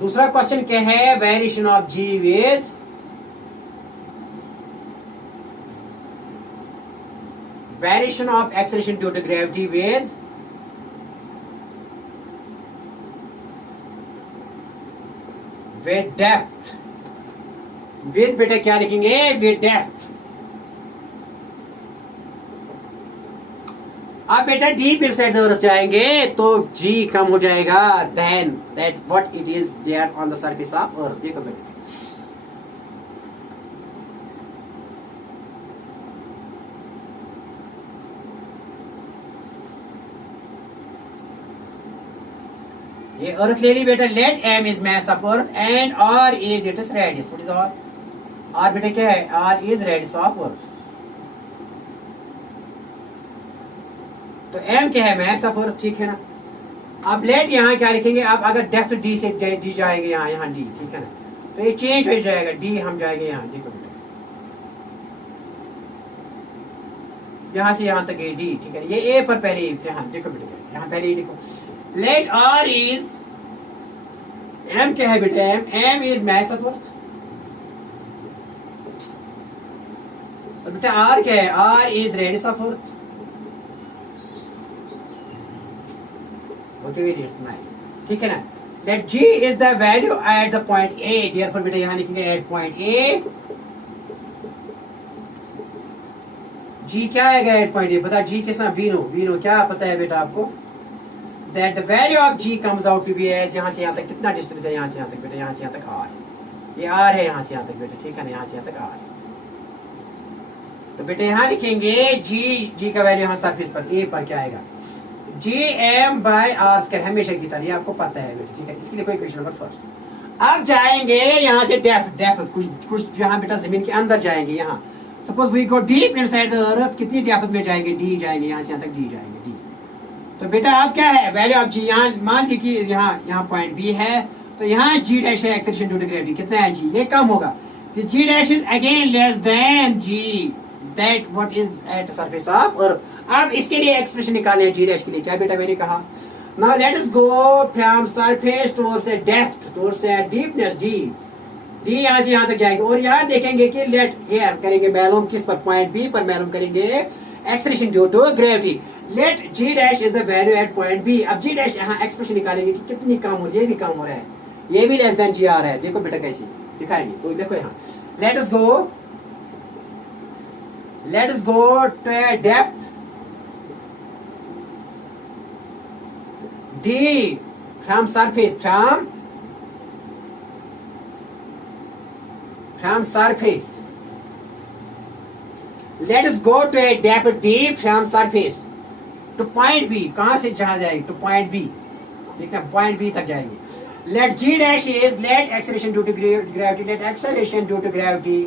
दूसरा question क्या है, variation of g with variation of acceleration due to gravity with depth, with बेटा क्या लिखेंगे, विद डेप्थ। आप बेटा डीप इनसाइड द अर्थ जाएंगे तो जी कम हो जाएगा then that what it is there on the surface of earth. देखो बेटा ये अर्थ ले ली बेटा। Let M is mass of earth and R is its radius. What is R? R बेटा क्या है? R is radius of earth. तो एम क्या है? मास ऑफ अर्थ, ठीक है ना। अब लेट यहाँ क्या लिखेंगे? आप अगर डेप्थ डी से डी जाएंगे यहाँ डी, ठीक है ना, तो ये चेंज हो जाएगा। डी हम जाएंगे यहाँ, देखो बेटा यहाँ से यहाँ तक ये डी, ठीक है। ये ए पर पहले यहाँ देखो बेटा, यहाँ पहले लिखो लेट आर इज एम क्या है बेटा? M is mass of earth. और बेटा आर क्या है? R is radius of earth. Okay very nice, ठीक है ना। Let g is the value at the point A. Therefore बेटा यहाँ लिखेंगे एट पॉइंट ए। जी क्या आएगा एट पॉइंट ए? बता जी किसना? वीनो क्या पता है बेटा आपको? That the value of g comes out to be as, यहाँ से यहाँ तक कितना डिस्टेंस है? यहाँ से यहाँ तक बेटा, यहाँ से यहाँ तक आर। ये आर है यहाँ से यहाँ तक बेटा, ठीक है ना, यहाँ से यहाँ तक आर। तो बेटा यहाँ लिखेंगे जी का वैल्यू यहाँ सरफेस पर ए पर क्या आएगा? G M by R square, हमेशा की तरह, ये आपको पता है बेटा, ठीक है। इसके लिए कोई क्वेश्चन नंबर फर्स्ट। अब जाएंगे यहाँ से डेप्थ कुछ यहाँ बेटा जमीन के अंदर जाएंगे। यहाँ suppose we go deep inside the earth, कितनी डेप्थ में जाएंगे? डी जाएंगे, यहाँ से यहाँ तक डी जाएंगे, डी। तो बेटा आप क्या है? वैल्यू ऑफ जी, यहाँ मान ली कि यहाँ पॉइंट बी है, तो यहाँ जी डैश है एक्सेलरेशन ड्यू टू ग्रेविटी, कितना है जी? ये कम होगा। G dash is again less than g that what is at surface of earth. अब इसके लिए एक्सप्रेशन निकाले हैं जी डैश के लिए। क्या बेटा मैंने कहा? Now let us go from surface towards the depth, towards the deepness D यहाँ से यहाँ तक जाएंगे। और यहाँ देखेंगे कि लेट हियर करेंगे मालूम किस पर? पॉइंट बी पर मालूम करेंगे acceleration due to gravity. Let g dash is the value at point B. अब जी डैश यहाँ एक्सप्रेशन निकालेंगे कि कितनी कम हो रही है? ये भी कम हो रहा है, ये भी लेस देन जी आ रहा है। देखो बेटा कैसे दिखाएंगे, तो देखो यहाँ let us go to a depth d from surface, from surface. Let us go to a depth d from surface to point B. कहां से जहां जाएंगे? to point B, ठीक है, point B तक जाएंगे। Let g dash is let acceleration due to gravity, let acceleration due to gravity,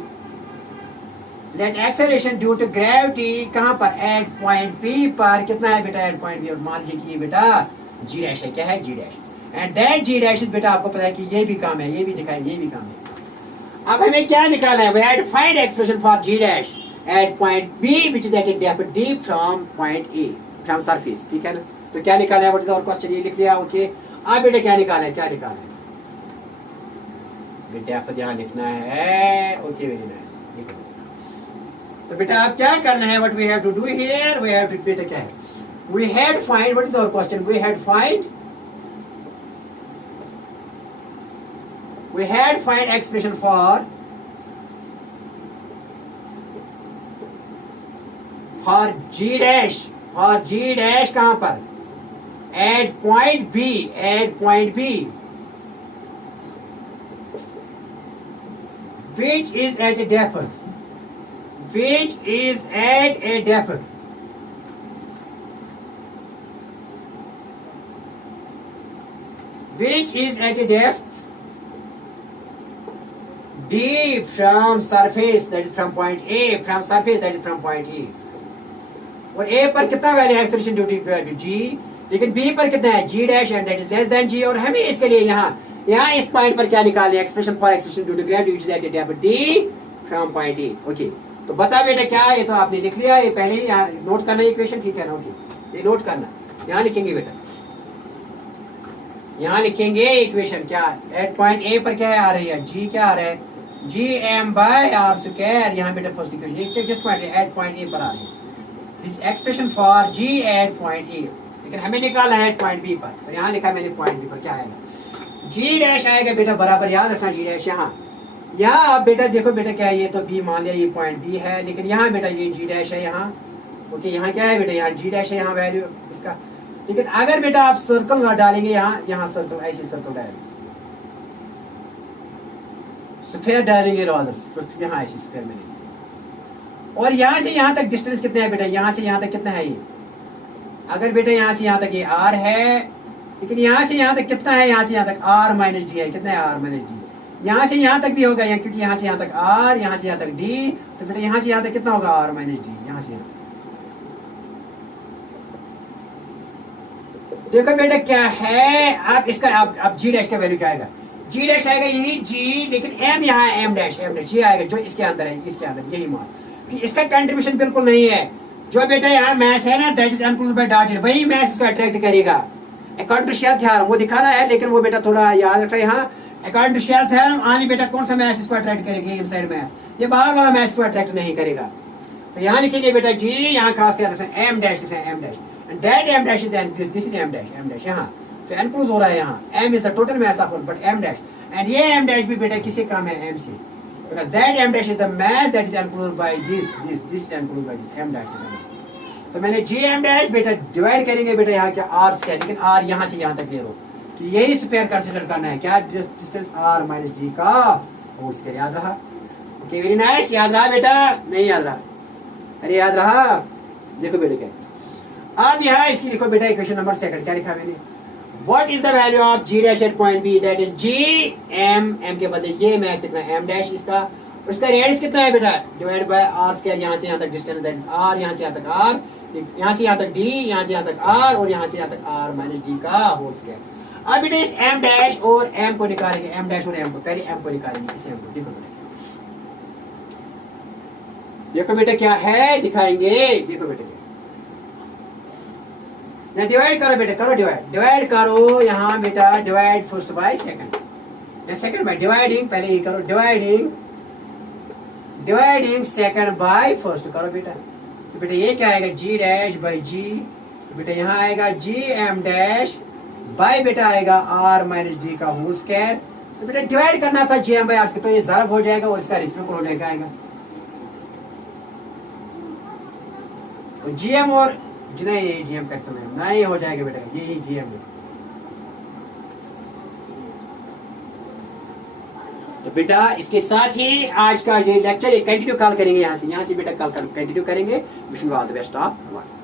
let acceleration due to gravity कहां पर? एट पॉइंट बी पर। कितना है बेटा एट पॉइंट बी? और मान लीजिए कि ये बेटा जी डैश है। क्या है? G dash. And that g dash is बेटा आपको पता है कि ये भी काम है, ये भी दिखाएंगे, ये भी काम है। अब हमें क्या निकालना है? We had to find expression for g dash at point B which is at a depth d from point A, from surface, ठीक है ना। तो क्या निकालना है? What is our question? ये लिख लिया, ओके। अब बेटा क्या निकालना है? क्या निकालना है? डेप्थ यहां लिखना है, ओके वेरी नाइस, लिखो। तो बेटा आप क्या करना है? What we have to do here? We have to, बेटा क्या है? We had find, what is our question? We had find expression for g dash, कहां पर? At point B, which is at a depth, which is at a depth D from surface, that is from point A, from surface, that is from point E. और A पर कितना value acceleration due to G, लेकिन B पर कितना है? G dash, and that is less than G। और हमें इसके लिए यहाँ इस पॉइंट पर क्या निकालना है? Expression for acceleration due to gravity which is at a depth D from point E, okay. तो बता बेटा क्या? ये तो आपने लिख लिया, ये पहले ही यहाँ नोट करना इक्वेशन, ठीक है ना, ओके। ये नोट करना, यहाँ लिखेंगे बेटा, यहाँ लिखेंगे इक्वेशन क्या? एट पॉइंट ए पर क्या आ रही है? G क्या आ रहा है? जी एम बाय आर स्क्वायर। यहाँ बेटा फर्स्ट इक्वेशन किस पॉइंट है? एट पॉइंट ए पर आ रही है। This expression for g at point A, लेकिन हमें निकालना है एट पॉइंट बी पर। तो यहाँ लिखा मैंने पॉइंट बी पर, क्या आएगा? जी डैश आएगा बेटा, बराबर याद रखना जी डैश। यहाँ आप बेटा देखो बेटा क्या है? ये तो बी मान लिया, ये पॉइंट बी है, लेकिन यहाँ बेटा ये जी डैश है यहाँ, ओके यहाँ क्या है बेटा, यहाँ जी डैश है, यहाँ वैल्यू इसका। लेकिन अगर बेटा आप सर्कल ना डालेंगे, यहाँ सर्कल, ऐसे सर्कल डालेंगे, स्फीयर डालेंगे रोलर्स, तो यहाँ ऐसे स्फीयर मिलेंगे। और यहाँ से यहाँ तक डिस्टेंस कितना है बेटा, यहाँ से यहाँ तक कितना है ये, अगर बेटा यहाँ से यहाँ तक ये आर है, लेकिन यहाँ से यहाँ तक कितना है, यहाँ से यहाँ तक आर माइनस डी है, कितना है आर माइनस डी। यहाँ से यहाँ तक भी होगा यहाँ, क्योंकि यहाँ से यहाँ तक आर, यहाँ से यहाँ तक डी, तो बेटा यहाँ से यहाँ तक कितना होगा आर माइनस डी, यहाँ से यहाँ तक। देखो बेटा क्या है, आप इसका आप जी डैश का वैल्यू क्या आएगा, जी डैश आएगा यही जी, लेकिन एम यहाँ एम डैश ये आएगा जो इसके अंदर है, इसके अंदर यही मास, कि इसका कंट्रीब्यूशन बिल्कुल नहीं है। जो बेटा यहाँ मैथ है ना, that is enclosed bye dotted, वही मैथ इसको अट्रैक्ट करेगा। अकॉर्डिंग टू शेल थ्योरम वो दिखाना है, लेकिन वो बेटा थोड़ा याद रखना है यहाँ, अकॉर्डिंग टू शेल थ्योरम आनी बेटा कौन सा मैथ इसको अट्रैक्ट करेगी, इनसाइड मैथ, ये बाहर वाला मैथ इसको अट्रैक्ट नहीं करेगा। तो यहाँ लिखेंगे बेटा जी, यहाँ खास कर रखना है एम डैश, लिखना है M dash, and that M dash is N, this is M dash यहाँ तो एनक्लोज हो रहा है, यहाँ M is the total mass of but M dash, एंड ये एम डैश भी बेटा किससे कम है, एम से, because that m dash is the mass that is enclosed by this is enclosed by this m dash। तो मैंने g m dash बेटा डिवाइड करेंगे बेटा यहाँ क्या r स्क्वायर, लेकिन r यहाँ से यहाँ तक ले लो कि यही स्क्वायर कंसीडर करना है, क्या डिस्टेंस r माइनस d का होल स्क्वायर। याद रहा? ओके वेरी नाइस, याद रहा बेटा? नहीं याद रहा? अरे याद रहा? देखो बेटा क्या, अब यहाँ इसकी लिखो बेटा इक्वेशन नंबर सेकंड, क्या लिखा मैंने, What is the value of g dash at point B? That is g m, m के बदले ये मैं लिखना m dash, इसका उसका रेडियस कितना है बेटा, डिवाइड बाय r स्क्वायर, यहाँ से यहाँ तक डिस्टेंस दैट इज r, यहाँ से यहाँ तक r, यहाँ से यहाँ तक d, यहाँ से यहाँ तक r, और यहाँ से यहाँ तक r माइनस d का होल स्क्वायर। अब बेटा इस m dash और m को निकालेंगे, m dash और m को, पहले m को निकालेंगे, इस m को देखो बेटा, देखो बेटा क्या है दिखाएंगे, देखो बेटा डिवाइड करो बेटा, करो डिवाइड करो यहाँ बेटा, डिवाइड फर्स्ट बाय सेकंड, या सेकंड बाय डिवाइडिंग, पहले ये करो डिवाइडिंग सेकंड बाय फर्स्ट करो बेटा। तो बेटा ये क्या आएगा, जी डैश बाय जी, तो बेटा यहाँ आएगा जी एम डैश बाय बेटा आएगा आर माइनस डी का होल स्क्वायर। तो बेटा डिवाइड करना था जी एम बाय आर, तो ये ज़रब हो जाएगा और इसका रेसिप्रोकल हो जाएगा आएगा, तो जी एम और नहीं जीएम का समय नहीं हो जाएगा बेटा, यही जीएम है। तो बेटा इसके साथ ही आज का ये लेक्चर कंटिन्यू कॉल करेंगे, यहाँ से बेटा कॉल कंटिन्यू करेंगे। Wishing you all the best of luck.